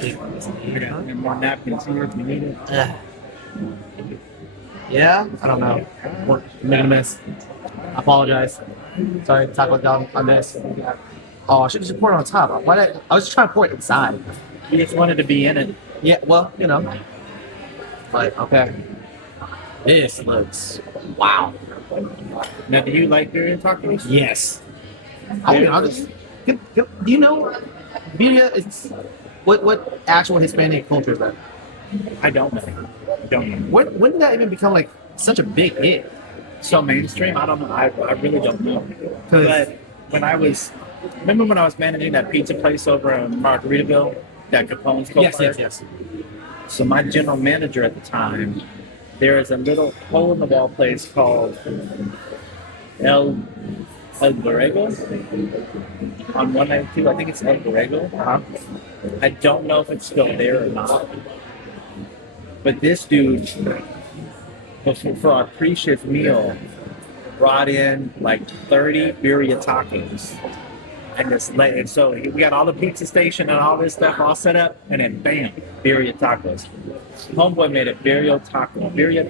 And more napkins here if you need it. Yeah. I don't know. We're making a mess. I apologize. Sorry, taco down on this. Oh, I should have just poured it on top. Why did I was just trying to pour it inside. You just wanted to be in it. Yeah, well, you know. But okay. This looks wow. Now, do you like Birria tacos? Yes. I mean, I'll just. Do you know, Birria is what actual Hispanic culture is that? I don't know. When did that even become like such a big hit? So mainstream? I don't know. I really don't know. 'Cause- But remember when I was managing that pizza place over in Margaritaville, that Capone's co-founder? Yes. So my general manager at the time, there is a little hole in the wall place called El Borrego on 192. I think it's El Borrego. I don't know if it's still there or not. But this dude, for our pre-shift meal, brought in like 30 birria tacos. And so we got all the pizza station and all this stuff all set up, and then bam, birria tacos. Homeboy made a birria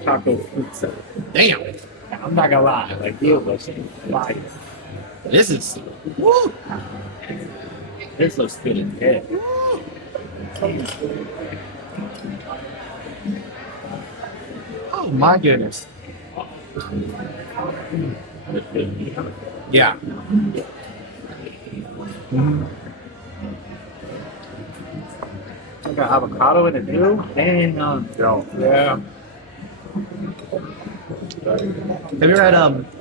taco pizza. Damn. I'm not gonna lie, like it was fire. This is. Woo. This looks good in bed. Oh my goodness. Yeah. Mm-hmm. I got avocado in it too. And Yeah. Have you ever had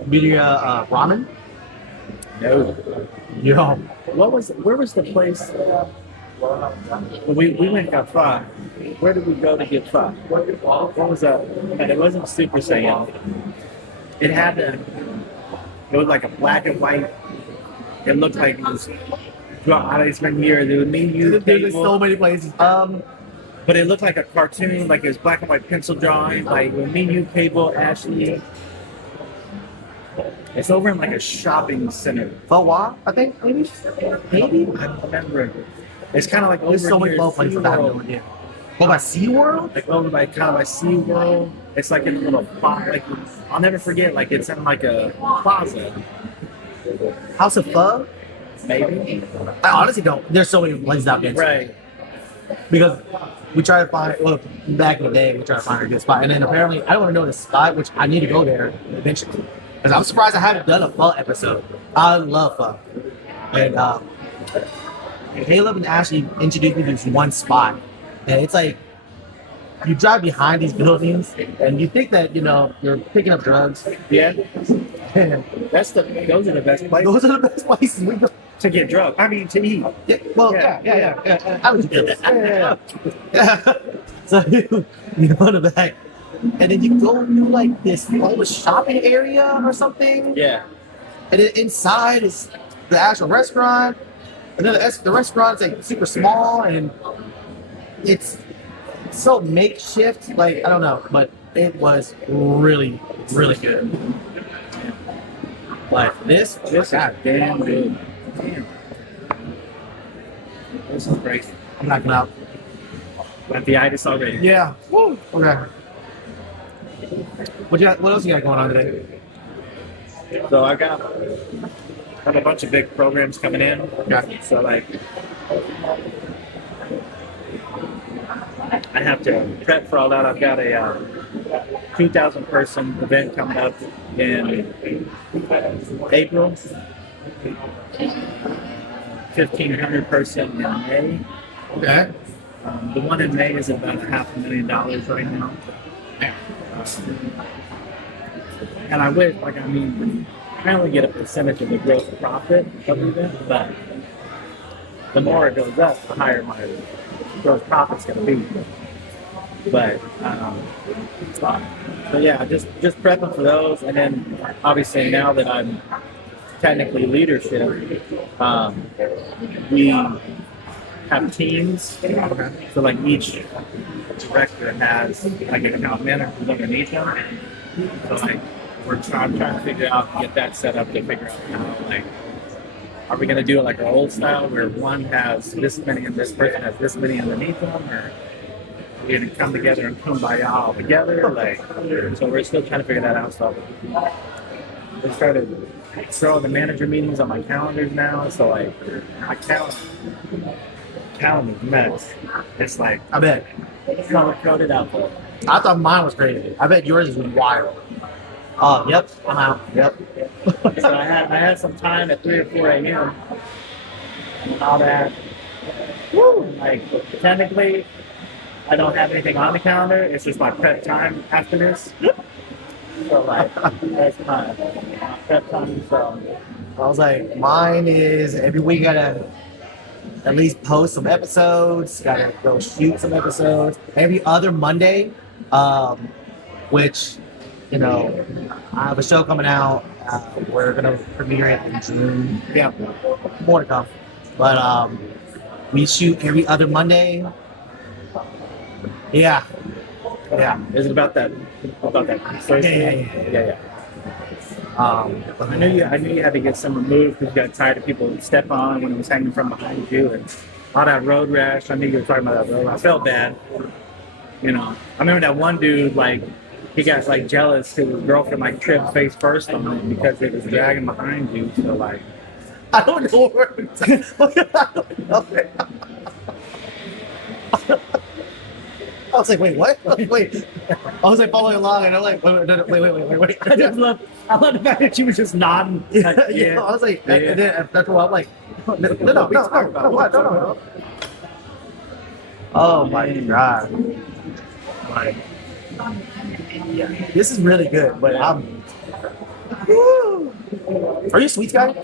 Birria ramen? no. Yeah. Where was the place? We went and got pho. Where did we go to get pho? What was that? And it wasn't Super Saiyan. It was like a black and white. It looked like it was. It's been years. There was menu. There's so many places. But it looked like a cartoon, like it was black and white pencil drawing, like with menu table, Ashley. It's over in like a shopping center. Pho, I think maybe. I don't remember. It's kind of like over There's so many near pho places I have no idea. Go by SeaWorld? Like over by kind of by SeaWorld. It's like in a little plaza. Like I'll never forget. Like it's in like a plaza. House of Pho? Maybe. I honestly don't. There's so many places out there. Right. Because we try to find, well, back in the day, we try to find a good spot. And then apparently, I don't want to know the spot, which I need to go there eventually. Because I'm surprised I haven't done a pho episode. I love pho. And Caleb and Ashley introduced me to this one spot. And it's like, you drive behind these buildings, and you think that, you're picking up drugs. Yeah. And Those are the best places those are the best places we go. to get drunk. I mean, to eat. Yeah, well, yeah. I would do that. Yeah. So you go to the back, and then you go through like this almost shopping area or something. Yeah. And then inside is the actual restaurant. And then the restaurant's like super small, and it's so makeshift. Like, I don't know, but it was really, really good. Like this This is damn good. Damn. This is crazy. I'm knocking out. Got the itis already. Yeah. Woo. Okay. What else you got going on today? So I got a bunch of big programs coming in. Yeah. So like I have to prep for all that. I've got a 2,000 person event coming up in April. 1,500 person in May. Okay. The one in May is about $500,000 right now. And I wish, I only get a percentage of the gross profit of the event, but the more it goes up, the higher my gross profit's going to be. But so yeah, just prepping for those, and then obviously now that I'm technically leadership, we have teams. So like each director has like an account manager who's underneath them. So like I'm trying to figure out, get that set up to figure out how, like, are we going to do it like our old style where one has this many and this person has this many underneath them, or are we going to come together and kumbaya all together? Like, so we're still trying to figure that out. So we started throwing the manager meetings on my calendars now. So like my calendar's mess. It's like, I bet. it's color coded out there. I thought mine was crazy. I bet yours is wild. Oh, yep. I'm out. Yep. So I had some time at 3 or 4 a.m. and all that. Woo! Like technically, I don't have anything on the calendar. It's just my prep time after this. So like that's my prep time. So I was like, mine is every week gotta at least post some episodes, gotta go shoot some episodes. Every other Monday, which, you know, I have a show coming out. We're gonna premiere it in June. Yeah, more to come. But we shoot every other Monday. Yeah. Yeah. is it about that? Yeah. I knew you had to get some removed because you got tired of people step on when it was hanging from behind you and all that road rash. I knew you were talking about that road. I felt bad. You know, I remember that one dude, like, he got like jealous because his girlfriend like tripped face first on him because it was dragging behind you. So like, I don't know where it's I was like, wait, what? Wait. I was like following along and I'm like, wait. I love the fact that she was just nodding. Like, Yeah, I was like, and then that's why I'm like, no. Oh my god. Like, yeah, this is really good, but Woo. Are you a sweets guy?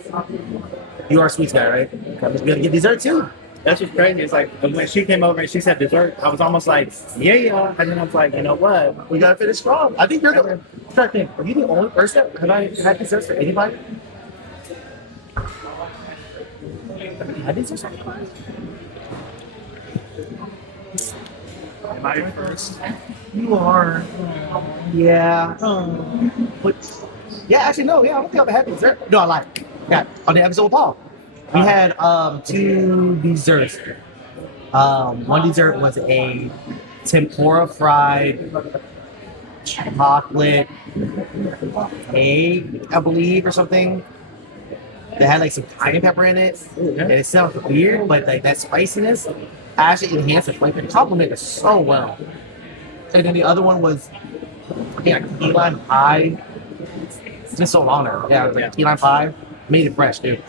You are a sweets guy, right? We gotta get dessert too. That's what's crazy. It's like when she came over and she said dessert, I was almost like, yeah. And then I was like, you know what? We gotta finish strong. I think you're the. I'm trying to think. Are you the only person? Have I had desserts for anybody? Have you had desserts for anybody? Am I first? You are. Yeah. But yeah, actually no. Yeah, I don't think I've had dessert. No, I lied. Yeah, on the episode with Paul, we had 2 desserts. One dessert was a tempura fried chocolate cake, I believe, or something. That had like some cayenne pepper in it, and it sounds weird, but like that spiciness actually enhanced the flavor. It complemented so well. And then the other one was, I think, like key lime pie. It's been so long now. Yeah, it was like key lime pie. Made it fresh, dude.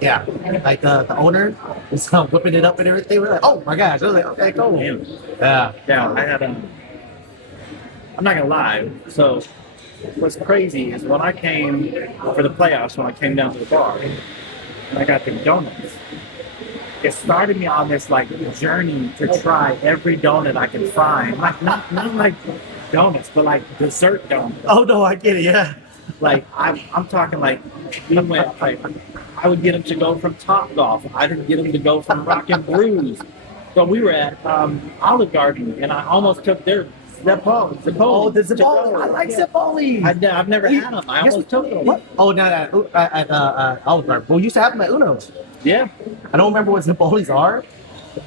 Yeah, like the owner was whipping it up and everything. We're like, oh my gosh. I was like, okay, cool. Yeah. Yeah, I had I'm not gonna lie. So what's crazy is when I came for the playoffs, when I came down to the bar and I got the donuts, it started me on this like journey to try every donut I could find. Like not like donuts, but like dessert donuts. Oh no, I get it. Yeah. Like I'm talking like we went like I would get them to go from Top Golf. I didn't get them to go from Rock and Brews. So we were at Olive Garden, and I almost took their Zippo. Oh, the Zippo. I like Zippoli. I've never had them. I almost took them. What? Oh, no, at Olive Garden. Well, we used to have them at Uno's. Yeah. I don't remember what Zippolis are.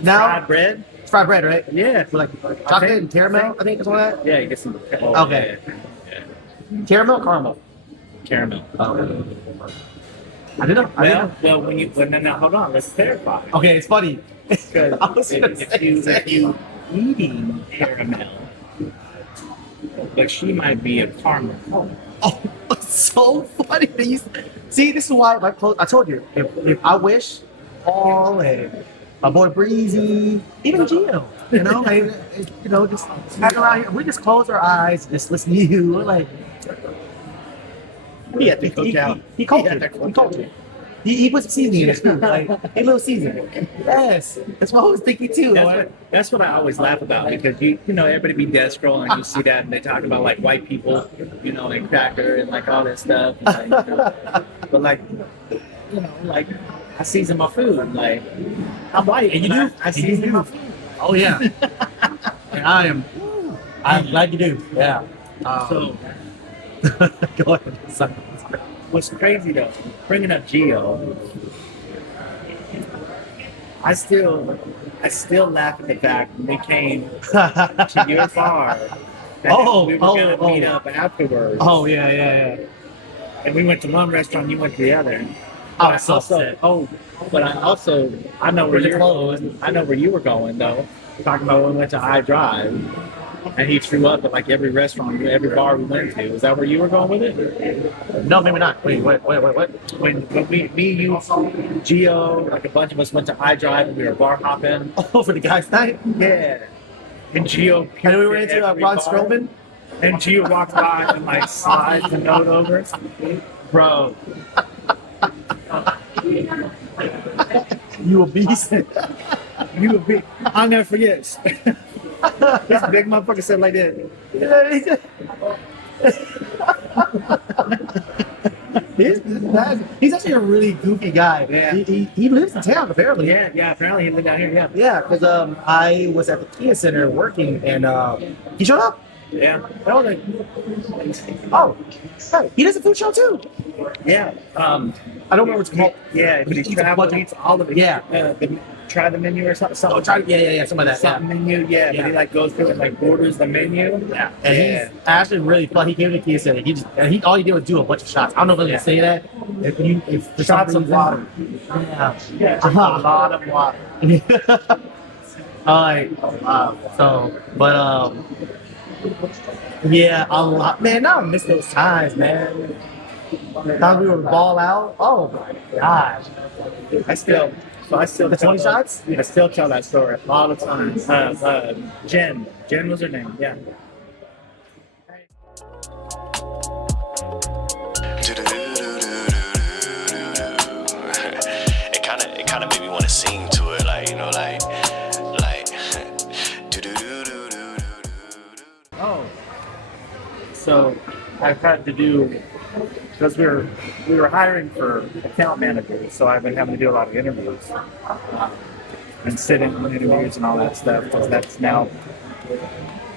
Now, Fried bread. It's fried bread, right? Yeah. With like chocolate and caramel, I think is what that. Yeah, you get some. Okay. Yeah. Caramel. Oh. I didn't know. Well, now hold on. Let's clarify. Okay, it's funny. Because I was gonna if you eating caramel, but she might be a caramel. Oh, it's so funny. See, this is why I told you. If I wish Paul and my boy Breezy, even Gio, just hang around here. We just close our eyes, just listen to you. We're like, He had to cook out. He called He had it. to cook He called it. He put some seasoning in his food, like a little seasoning. Yes, that's what I was thinking too. That's what I always laugh about because you know everybody be dead scrolling and you see that and they talk about like white people, you know, and cracker and like all that stuff. And, like, you know, but like, you know, like I season my food. Like I'm white and you do. I season my food. Oh yeah. And I'm glad you do. Yeah. So Go ahead. Sorry. what's crazy though, bringing up Geo, I still laugh at the fact when we came to your bar that we were gonna meet up afterwards. Oh yeah. And we went to one restaurant, you went to the other. I was so upset. I know where Really you're close. I know where you were going though. Talking about when we went to iDrive and he threw up at like every restaurant, every bar we went to. Is that where you were going with it? No, maybe not. Wait, what? When me, you, Gio, like a bunch of us went to iDrive and we were bar hopping. Oh, for the guys' night? Yeah. And Gio And we were into Ron Strowman? And Gio walked by and like slides the note over. Bro. You a beast. You a big. I'll never forget. This big motherfucker said like that. He's actually a really goofy guy. Yeah. He lives in town apparently. Yeah. Apparently he lived down here. Yeah. Yeah, because I was at the Kia Center working and he showed up. Yeah. Oh, hey, he does a food show too. Yeah. I don't remember what it's called. Yeah, but he Eats a travels, bunch of- eats all of it. Yeah. Try the menu or something. Oh, yeah, something like that. Something menu, yeah. But he like goes through and like orders the menu. Yeah, and he's actually really fun. He came to the Kia Center. All he did was do a bunch of shots. I don't know if I'm gonna say that. If for some Shots of reason- water. Yeah. A lot of water. Yeah, a lot. Man, now I miss those times, man. Times we would ball out. Oh my gosh. I still The 20 shots? I still tell that story all the time. Jen was her name. Yeah. It kind of made me want to sing to it, like, you know, like. Oh. So I've had to do because we were hiring for account managers, so I've been having to do a lot of interviews and sit in on interviews and all that stuff because that's now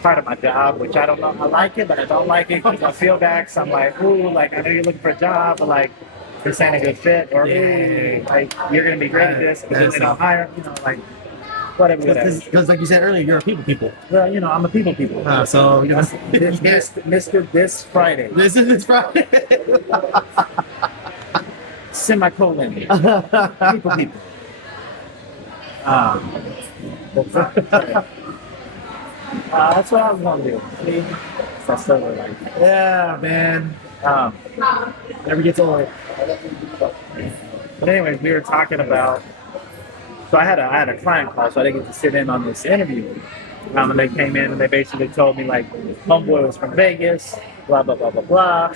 part of my job, which I don't know. I like it, but I don't like it because I feel bad. Because I'm like, ooh, like I know you're looking for a job, but like this ain't a good fit, or ooh, like you're gonna be great at this, but then they don't hire, you know, like whatever. Because like you said earlier, you're a people. Well, you know, I'm a people. So you know, Mr. This Friday. this is this Friday. Semicolon. People. That's what I was gonna do. See? That's so like. Yeah, man. Never gets old. But anyways, we were talking about. So I had a client call, so I didn't get to sit in on this interview. And they came in and they basically told me like, homeboy was from Vegas, blah blah blah blah blah.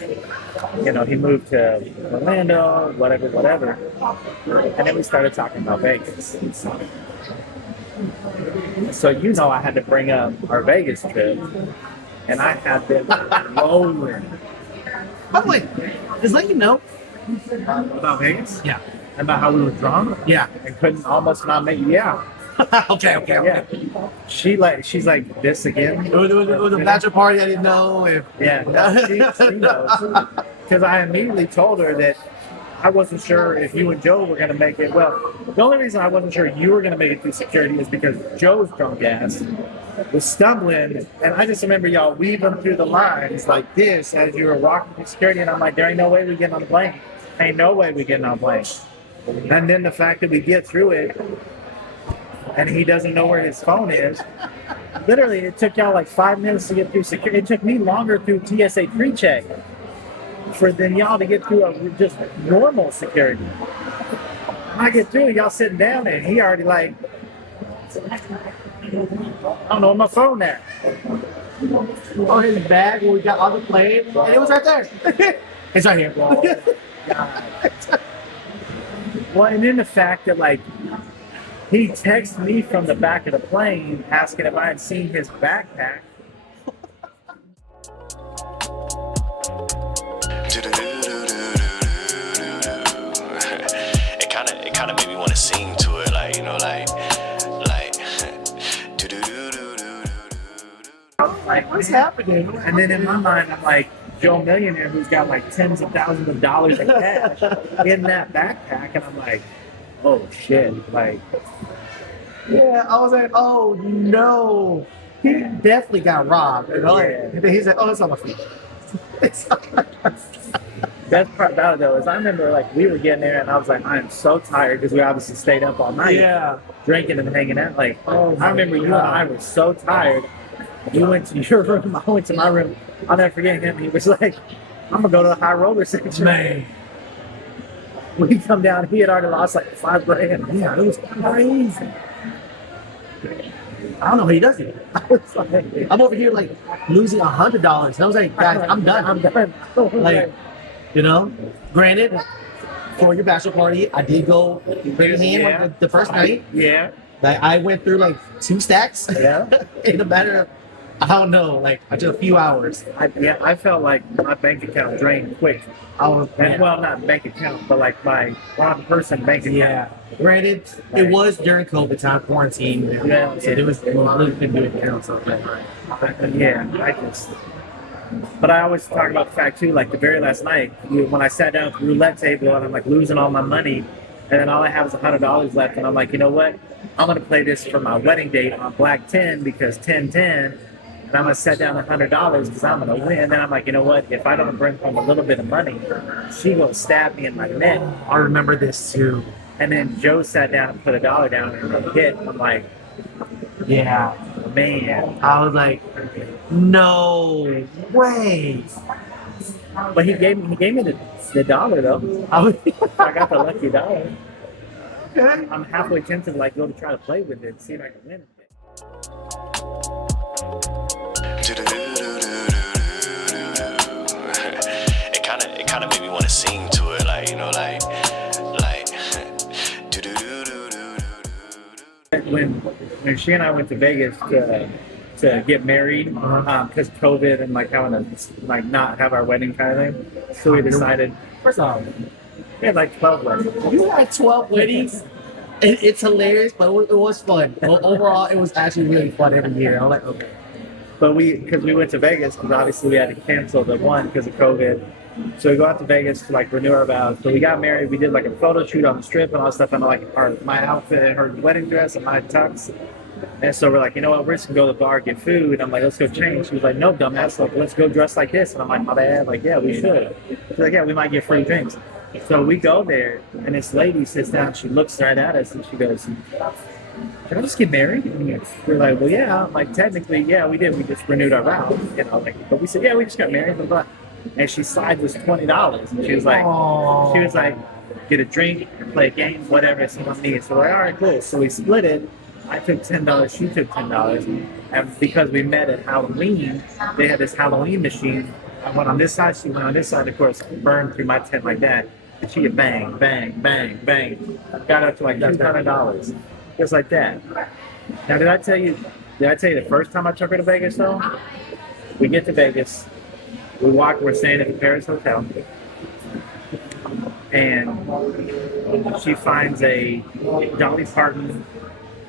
You know, he moved to Orlando, whatever. And then we started talking about Vegas. So you know, I had to bring up our Vegas trip, and I had them rolling. By the way, just let you know. About Vegas? Yeah. About how we were drunk? Yeah. And couldn't almost not make yeah. Okay. Yeah. She's like this again. It was a bachelor party. I didn't know if. Yeah. She knows. Because I immediately told her that I wasn't sure if you and Joe were gonna make it. Well, the only reason I wasn't sure you were gonna make it through security is because Joe's drunk ass was stumbling, and I just remember y'all weaving through the lines like this as you were walking through security, and I'm like, there ain't no way we getting on the plane. Ain't no way we getting on the plane. And then the fact that we get through it, and he doesn't know where his phone is. Literally, it took y'all like 5 minutes to get through security. It took me longer through TSA pre-check than y'all to get through a just normal security. When I get through, y'all sitting down there, and he already like, I don't know where my phone at. on his bag when we got on the plane, and it was right there. It's right here. Oh, God. Well, and then the fact that like he texted me from the back of the plane asking if I had seen his backpack. It kind of made me want to sing to it, like, you know, like. Like, what's happening? And then in my mind, I'm like, Joe Millionaire, who's got like tens of thousands of dollars in cash in that backpack, and I'm like, oh shit, like, Yeah, I was like, oh no, he definitely got robbed. You know? Yeah. And then he's like, oh, it's on my feet. It's on my feet. best part about it though is I remember like we were getting there, and I was like, I am so tired because we obviously stayed up all night, Yeah. drinking and hanging out. Like, Oh I remember you and I were so tired. You went to your room, I went to my room. I'll never forget him. He was like, I'm gonna go to the high roller section. Man. We come down, he had already lost like $5 grand. Yeah, it was crazy. I don't know how he does it. I was like, I'm over here like losing $100. And I was like, guys, I'm done. I'm done. Like, you know, granted, for your bachelor party, I did go pretty ham on the first night. Yeah. Like, I went through like 2 stacks Yeah. in a matter of, I don't know, like just a few hours. I felt like my bank account drained quick. I was, And, well, not bank account, but like my one-person bank account. yeah. Granted, it was during COVID time, quarantine. Yeah. So it was, really couldn't do it now. So, Yeah, but I always talk about the fact too, like the very last night, when I sat down at the roulette table and I'm like losing all my money, and then all I have is $100 left, and I'm like, you know what? I'm gonna play this for my wedding date on Black 10 because 10-10, and I'm gonna set down $100 because I'm gonna win. And then I'm like, you know what? If I don't bring home a little bit of money, she gonna stab me in my neck. I remember this too. And then Joe sat down and put $1 down and I hit. I'm like, Yeah. man. I was like, no way. But he gave me the dollar though. I was, I got the lucky dollar. okay. I'm halfway tempted to like go to try to play with it and see if I can win it. It kind of made me want to sing to it, like, you know, like. When she and I went to Vegas to get married, because COVID and like having to like not have our wedding kind of thing, so we decided. First off, We had like 12 weddings. you had 12 weddings. It's hilarious, but it was fun. But overall, it was actually really fun every year. I was like, okay. But because we went to Vegas, because obviously we had to cancel the one because of COVID. So we go out to Vegas to like renew our vows. So we got married. We did like a photo shoot on the strip and all that stuff. And like my outfit and her wedding dress and my tux. And so we're like, you know what? We're just gonna go to the bar, get food. I'm like, let's go change. She was like, no, dumbass. Like, let's go dress like this. And I'm like, my bad. Like, yeah, we should. She's like, yeah, we might get free drinks. So we go there, and this lady sits down. She looks right at us, and she goes, "Can I just get married?" And we're like, "Well, yeah." I'm like, technically, yeah, we did. We just renewed our vows, you know. Like, but we said, "Yeah, we just got married." Blah, blah. And she slides us $20, and she was like, "Get a drink, play a game, whatever." It's on me. So we're like, all right, cool. So we split it. I took $10. She took $10, and because we met at Halloween, they had this Halloween machine. I went on this side. She went on this side. Of course, burned through my tent like that. And she had bang, bang, bang, bang. Got up to like $200, just like that. Now, did I tell you the first time I took her to Vegas though? We get to Vegas. We're staying at the Paris Hotel. And she finds a Dolly Parton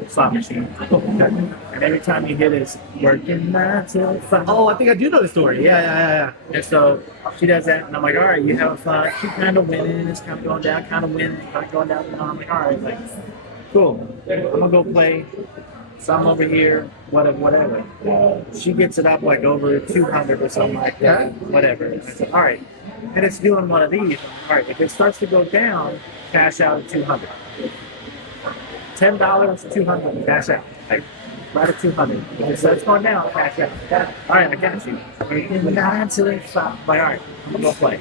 slot machine. And every time you hit it's working 9 till 5. Oh, I think I do know the story. Yeah. And so she does that, and I'm like, all right, you having fun? She kind of winning, it's kind of going down, kind of winning, kind of going down. And I'm like, all right, like, cool. I'm gonna go play. So I'm over here, whatever. She gets it up like over 200 or something like that, whatever. And I said, all right. And it's doing one of these. All right, if it starts to go down, cash out at 200. $10, 200, cash out. Like, right at 200. If it starts going down, cash out. All right, I got you. 9 till 5. Like, all right, I'm gonna go play.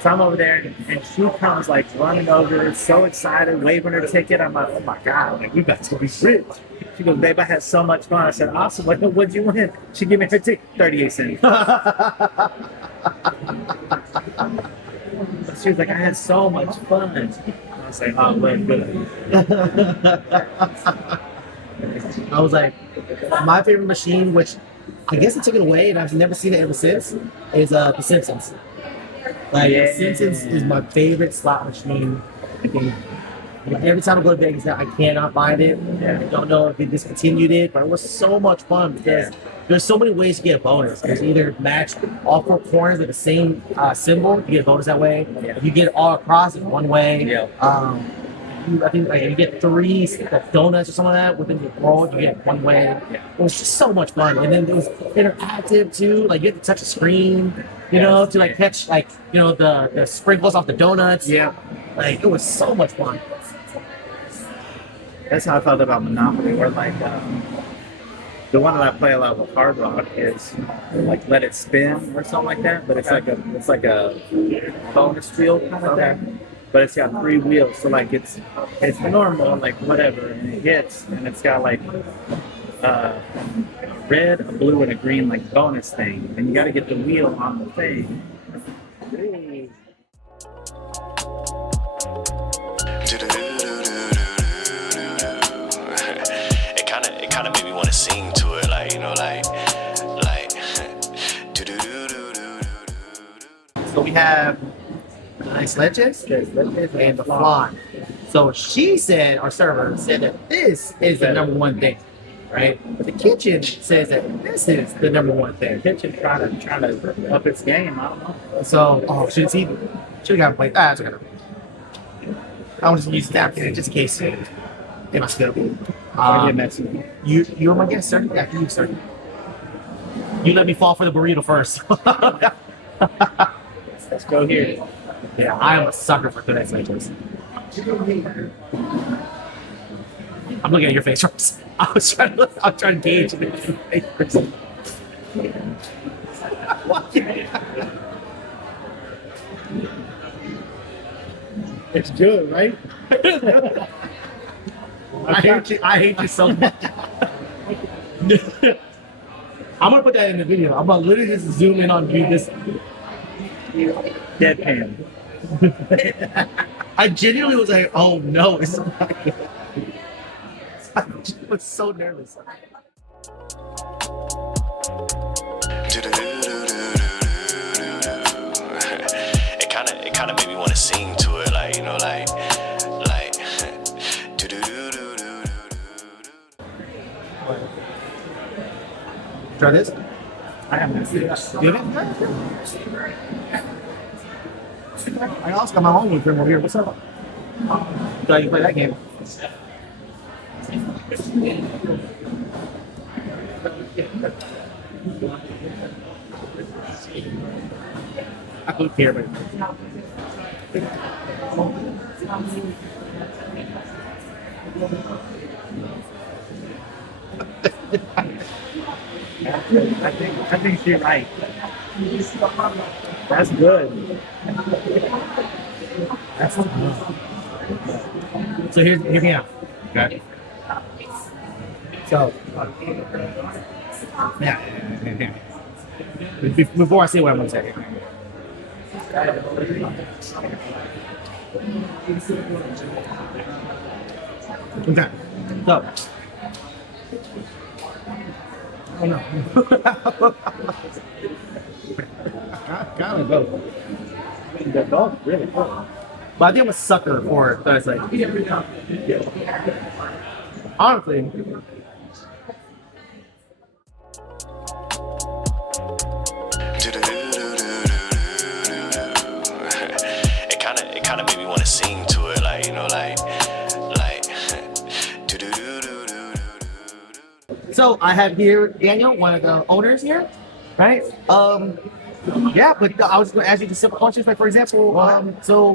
So I'm over there, and she comes like running over, so excited, waving her ticket. I'm like, oh my God, like, we about to be rich. She goes, babe, I had so much fun. I said, awesome. Like, what'd you win? She gave me her ticket, 38 cents. She was like, I had so much fun. I was like, oh, well, good. I was like, my favorite machine, which I guess they took it away and I've never seen it ever since, is The Simpsons. Like, Yeah. The Simpsons is my favorite slot machine. I think every time I go to Vegas now, I cannot find it. Yeah. I don't know if they discontinued it, but it was so much fun because there's so many ways to get a bonus. There's either match all 4 corners with the same symbol, you get a bonus that way. Yeah. If you get it all across, it's one way. Yeah. I think like, if you get 3 donuts or something like that within your roll, you get one way. It was just so much fun. And then it was interactive too. Like you had to touch a screen, you know, to like catch like, you know, the sprinkles off the donuts. Yeah. Like it was so much fun. That's how I felt about Monopoly, or like the one that I play a lot with Hard Rock is like Let It Spin or something like that. But it's like a bonus wheel kind of thing. But it's got 3 wheels, so like it's normal, like whatever, and it hits, and it's got like a red, a blue, and a green like bonus thing, and you got to get the wheel on the thing. It kind of made me want to sing to it, like, you know, like. So we have the nice Leches and the Flan. So she said, our server said that this is the number 1 thing, right? But the kitchen says that this is the number 1 thing. Kitchen trying to up its game. I don't know. So, should have got a plate. It's okay. I'm just gonna use napkin just in case it must go. You're my guest, sir. After you, sir. You let me fall for the burrito first. Let's go here. Yeah, I am a sucker for tonight's Leches. I'm looking at your face first. I'm trying to gauge your face first. It's good, right? I hate you so much. I'm gonna put that in the video. I'm gonna literally just zoom in on you. This Deadpan. I genuinely was like, oh no, it's so not good. I was so nervous. It kind of made me want to sing to it, like, you know, like. Try this. I have no You have it? I also got my own one from over here. What's up? So you play that game. I don't care, but I think you're right. That's good. so hear me out. Okay. So yeah. Before I say what I'm gonna say. Okay. So. Oh no. Kind of both. They're both really cool. But I think I'm a sucker for it. So it's like, honestly, It kind of made me want to sing to it, like, you know, like. So I have here Daniel, one of the owners here, right? Yeah, but I was going to ask you the simple questions. Like, for example, so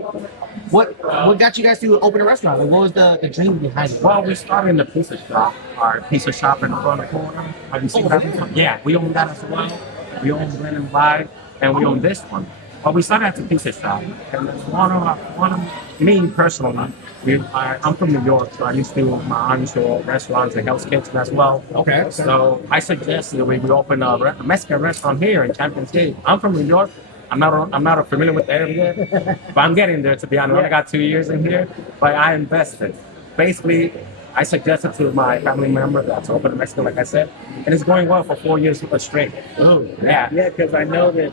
what got you guys to open a restaurant? Like, what was the dream behind it? Well, we started in the pizza shop. Our pizza shop in the front of the corner. Have you seen that? Yeah, we own that as well. We own Glen and Live, and we own this one. But we started at the pizza shop. And it's one of me personally. I'm from New York, so I used to own restaurants and Hell's Kitchen as well. Okay. So I suggested we open a Mexican restaurant here in Champions Gate. I'm from New York, I'm not familiar with the area, but I'm getting there. To be honest, I only got 2 years in here, but I invested. Basically, I suggested to my family member that's open in Mexico, like I said, and it's going well for 4 years straight. Oh, Yeah. Yeah, because I know that,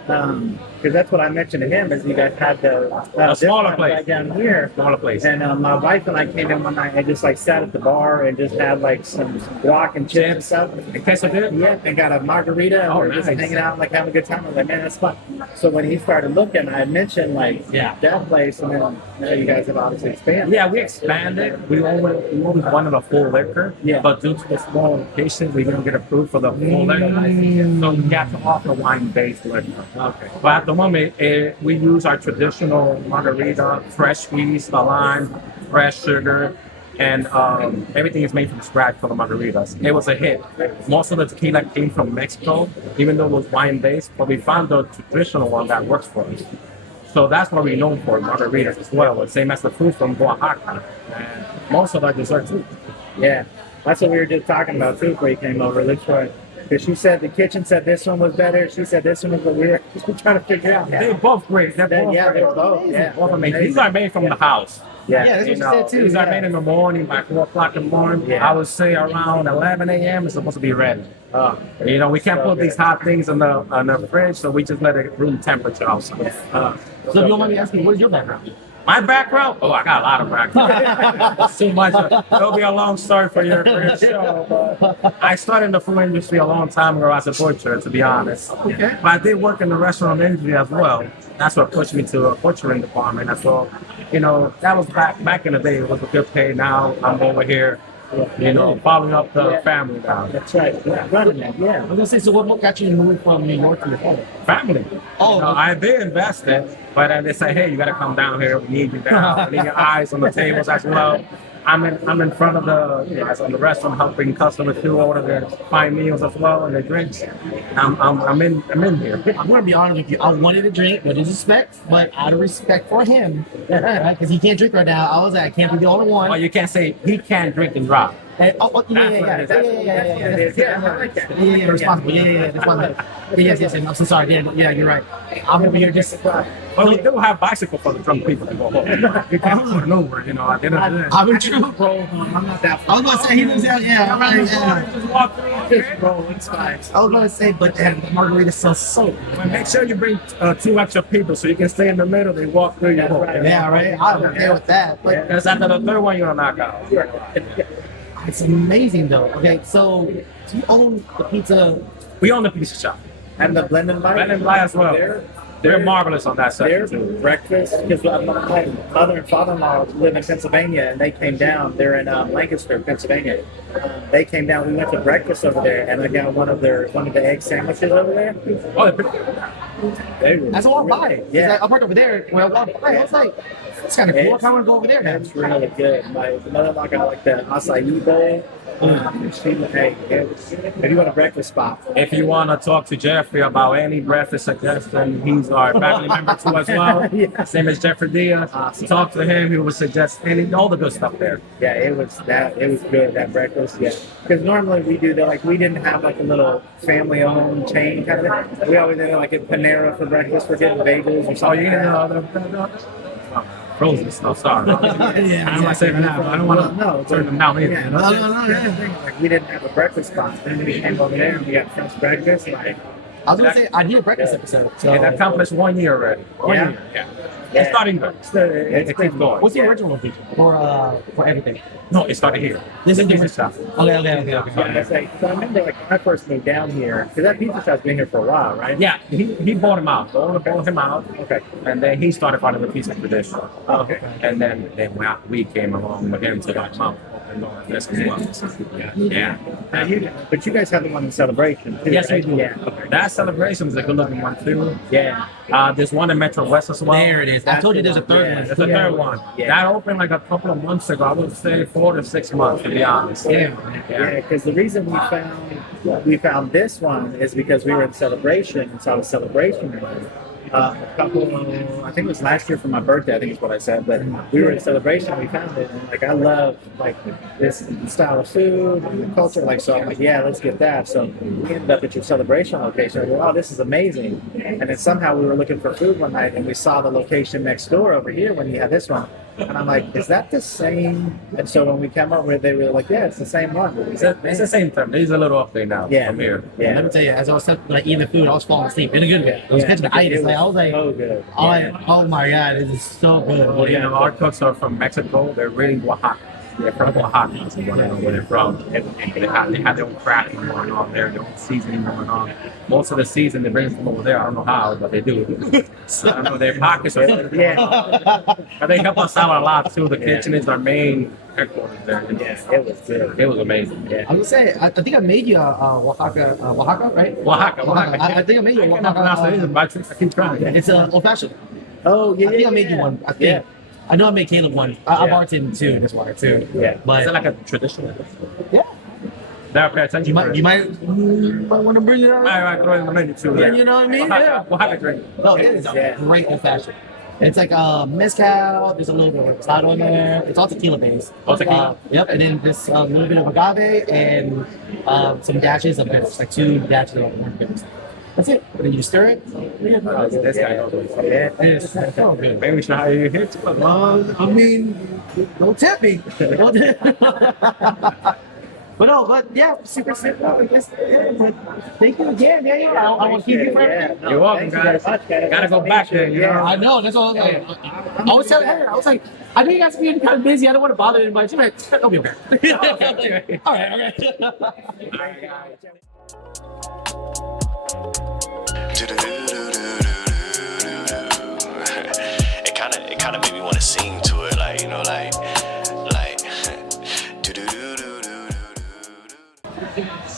because that's what I mentioned to him, is you guys had the A smaller this one place. right down here. Smaller place. And my wife and I came in one night and just like sat at the bar and just had like some guac and chips and stuff. In quesadilla? Yeah, and got a margarita and Oh, we're just nice. hanging out, like having a good time. I was like, man, that's fun. So when he started looking, I had mentioned like that place, and then you guys have obviously expanded. Yeah, we expanded. We always wanted a full liquor, but due to the small location, we didn't get approved for the full liquor. So we got to offer wine-based liquor. Okay. But at the moment, we use our traditional margarita, fresh squeeze, the lime, fresh sugar, and everything is made from scratch for the margaritas. It was a hit. Most of the tequila came from Mexico, even though it was wine-based, but we found the traditional one that works for us. So that's what we're known for, margaritas as well. The same as the food from Oaxaca. And most of our desserts too. Yeah, that's what we were just talking about too before you came over. Because she said the kitchen said this one was better. She said this one was, but we were trying to figure out. They're both great. They're both Yeah, great. they're both. Yeah, Both amazing. These are made from the house. Yeah, that's what You she know, said too. these are made in the morning by 4 o'clock in the morning. Yeah. I would say around 11 a.m. it's supposed to be ready. You know, we can't put these hot things in the fridge, so we just let it room temperature outside. So if you don't mind me asking, what is your background? My background? Oh, I got a lot of background. It's too much. It'll be a long story for your show. But I started in the food industry a long time ago as a butcher, to be honest. Okay. But I did work in the restaurant industry as well. That's what pushed me to a butchering department. That's all. You know, that was back in the day. It was a good pay. Now I'm over here, you know, following up the family now. That's right. Yeah, running it. Yeah. I was gonna say, so what got you to move from New York to your home? Family. Oh, You know, I did invest it, but they say, hey, you got to come down here. We need you down. We need your eyes on the tables as well. I'm in front of the restaurant helping customers to order their fine meals as well and their drinks. I'm in here. I'm gonna be honest with you. I wanted a drink, with respect, but out of respect for him, because he can't drink right now, I was like, I can't be the only one. Well, you can't say he can't drink and drive. Yeah, responsible. Yes. I'm so sorry. Yeah, you're right. I'm over here just. But we do have bicycle for the drunk people to go home. You can't pull it over, you know. At the end of the day. I'm true, bro. I'm not that. I was gonna say he lives out. Yeah, yeah. Just walk through. Just roll. It's fine. I was gonna say, but the margarita sells so. But make sure you bring 2 extra people so you can stay in the middle. They walk through your home. Yeah, right. I'm okay with that. But Because after the third one, you're gonna knock out. it's amazing though. Okay, so do you own the pizza? We own the pizza shop. And the blended light. Ben and Bly as well. They're marvelous on that Their section too. breakfast, because my mother and father-in-law live in Pennsylvania, and they came down. They're in Lancaster, Pennsylvania. They came down. We went to breakfast over there, and I got one of the egg sandwiches over there. Oh, they're pretty. That's what I buy. Yeah. I worked over there. Well, I walked by. I was like, it's kind of cool. I kind of want to go over there now. It's really good. My mother-in-law got like the acai bowl. If you want a breakfast spot, If you want to talk to Jeffrey about any breakfast suggestion, he's our family member too as well. Same as Jeffrey Diaz. Talk to him. He will suggest all the good stuff there. yeah, it was good, that breakfast. Yeah, because normally we do that. Like we didn't have like a little family-owned chain kind of thing. We always did like a Panera for breakfast. We're getting bagels or Oh, something. you know, frozen stuff. Sorry. Yeah, I don't want to say that. But I don't want to No, turn them down either. Yeah, you know? Like we didn't have a breakfast spot. Then we came over there and we got French breakfast. Like, I was gonna say I did a breakfast episode. So It accomplished 1 year already. 1 Yeah. year. Yeah. It's starting good. It keeps going. what's the original location for everything? No, it started here. This is Pizza different. shop. Okay. so I remember like when I first moved down here, because that pizza shop's been here for a while, right? Yeah, he bought him out. The owner bought him out. Okay. And then he started part of the pizza tradition. Okay. And then we came along with him to like Mount and all this as well. Yeah. But you guys have the one in Celebration too. Yes, we right? do. Yeah. Okay. That celebration is a good looking one too. Yeah. There's one in Metro West as well. There it is. I told you there's a third Yeah. one. There's a third one. Yeah. That opened like a couple of months ago. I would say 4 to 6 months to be honest. Yeah, because the reason we found this one is because we were in Celebration, and so I was Celebration one. A couple, I think it was last year for my birthday, I think is what I said, but we were in celebration, we found it, and like I love like this style of food and the culture, like so I'm like, yeah, let's get that. So we ended up at your celebration location. I go, oh, this is amazing. And then somehow we were looking for food one night and we saw the location next door over here when you had this one. And I'm like, is that the same? And so when we came over, they were like, yeah, it's the same one. It's the same time. There's a little update now. Yeah. From here. Yeah. Let me tell you, as I was like eating the food, I was falling asleep in a good way. I was catching the itis. Like I was like, so good. oh my god, this is so good. Well, you know, our cooks are from Mexico. They're really Oaxaca. They're from Oaxaca. So you want to know where they're from. And they have their own crafting going on there, their own seasoning going on. Most of the season they bring from over there. I don't know how, but they do. So, I don't know, their pockets are but they help us out a lot too. The kitchen is our main headquarters there. Yeah, it was good. It was amazing. Yeah. I was gonna say, I think I made you a Oaxaca, right? Oaxaca. I think I made you a I cannot pronounce it either, Oaxaca. but I keep trying. It's an old fashioned. Oh, yeah, I think yeah, I made you yeah. one. I think. Yeah. I know I made Caleb one. I Yeah. bartended too. This water too. Yeah. But Is it like a traditional? yeah, Now pay attention. you might want to bring it out. I throw it in the menu too. Yeah, you know what I mean? Yeah. Oaxaca drink. No, it is a great old fashioned. It's like mezcal. There's a little bit of reposado in there. It's all tequila based. Oh, tequila. Yep, and then this a little bit of agave and some dashes of bitters, like 2 dashes of orange bitters. That's it. And then you stir it. This guy knows what he's saying. Yeah, it's so good. Maybe we should hire you here too. I mean, don't tempt me. Don't But no, but yeah, super simple. But thank you again. Yeah, I want to keep you for everything. You're welcome, guys. Gotta go back there, you know. I know. That's all. I was telling her. I was like, I know you guys are being kind of busy. I don't want to bother anybody. She's like, don't be okay. All right. It kind of made me want to sing to it, like, you know, like.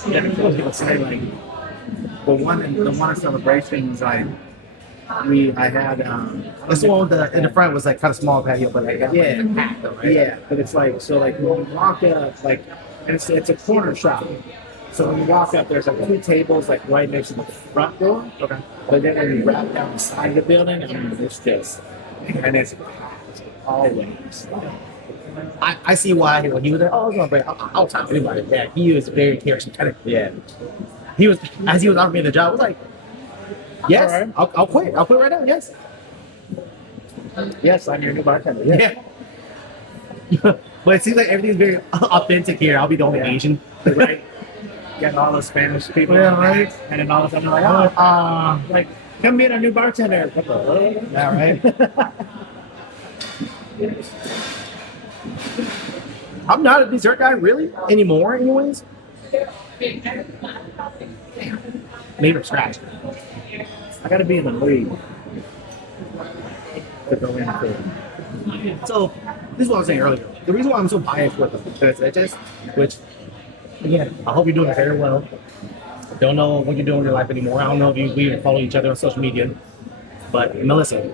Yeah, I was gonna say like the one celebrations I had This one in the front was like kind of small patio, but like yeah, packed though, right? yeah, but it's like so like when you walk up like and it's a corner shop. So when you walk up, there's like 2 tables like right next to the front door. Okay. But then when you wrap down the side of the building, I mean, it's just and it's always. I see why when he was there. Oh, I was gonna bring. I'll talk to anybody. Yeah, he was very charismatic. Yeah. He was as he was offering me the job. I was like, yes, All right. I'll quit. I'll quit right now. Yes. Yes, I'm your new bartender. Yeah. But it seems like everything's very authentic here. I'll be the only Asian. Right. Getting all the Spanish people. Yeah, right. And then all of a sudden, like, oh, like, come meet our new bartender. What the hell? Yeah, right. I'm not a dessert guy really anymore. Anyways, made from scratch. I gotta be in the league to go into it. So this is what I was saying earlier. The reason why I'm so biased with the Leches, which again, I hope you're doing very well. Don't know what you're doing in your life anymore. I don't know if we even follow each other on social media. But Melissa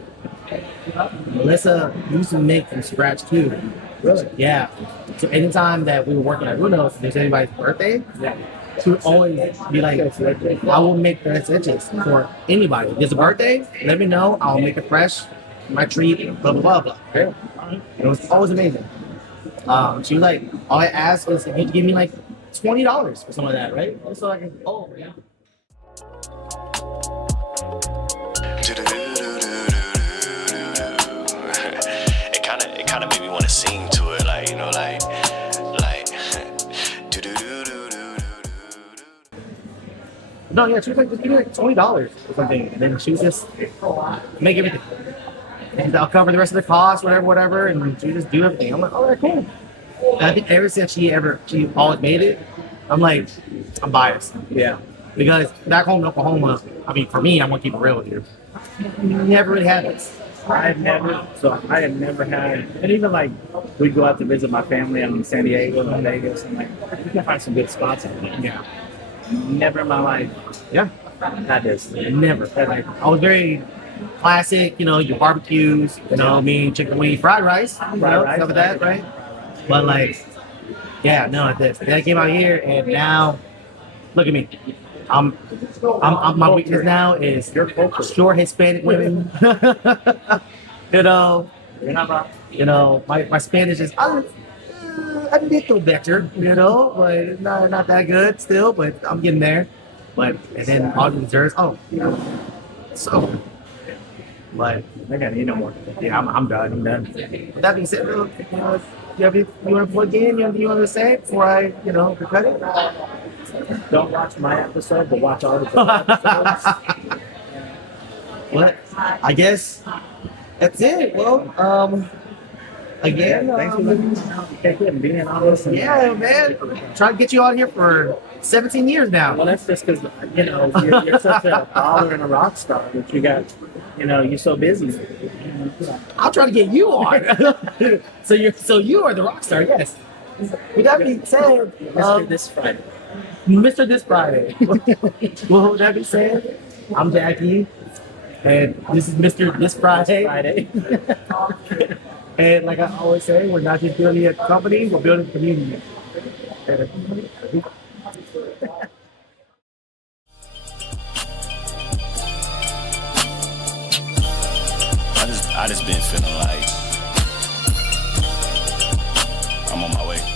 used to make from scratch too. Really? Yeah. So anytime that we were working at Bruno's, if there's anybody's birthday, Yeah. she would always be like, I will make tres leches for anybody. There's a birthday, let me know. I'll make it fresh, my treat, blah, blah, blah, blah. Yeah. It was always amazing. She was like, all I asked was if you could give me like $20 for some of that, right? So I can, oh, yeah. It kind of made me want to sing to it, like, you know, like. No, yeah, she was like, just give me like $20 or something. And then she was just make everything. And I'll cover the rest of the cost, whatever, and she just do everything. I'm like, all right, cool. And I think ever since she always made it, I'm like, I'm biased. Yeah. Because back home in Oklahoma, I mean, for me, I'm gonna keep it real with you. Never really had this. I had never had, and even like, we'd go out to visit my family in San Diego and Vegas, and like, you can find some good spots out there. Yeah. Never in my life Yeah. had this. Never. Like, I was very classic, you know, your barbecues, you know, chicken wing, fried rice, you know, rice, stuff like that, right? But like, yeah, no, this. Then I came out here and now, look at me. My weakness now is short Hispanic women. you know, my Spanish is a little better, but not that good still, but I'm getting there. But and then all the desserts, so. But I got any no more. yeah, I'm done. I'm done. With that being said, you want to plug in? You want to say before I, cut it? Don't watch my episode, but watch all the episodes. What? I guess that's it. Well, again, Thanks for letting me take it and being honest. And, yeah, man. Trying to get you on here for 17 years now. Well, that's just because you're such a baller and a rock star that you got. You're so busy. I'm trying to get you on. so you are the rock star, yes. With that being said, Mr. This Friday. Mr. This Friday. Well, with that being said, I'm Jackie, and this is Mr. This Friday. And like I always say, we're not just building a company, we're building a community. I just been feeling like I'm on my way.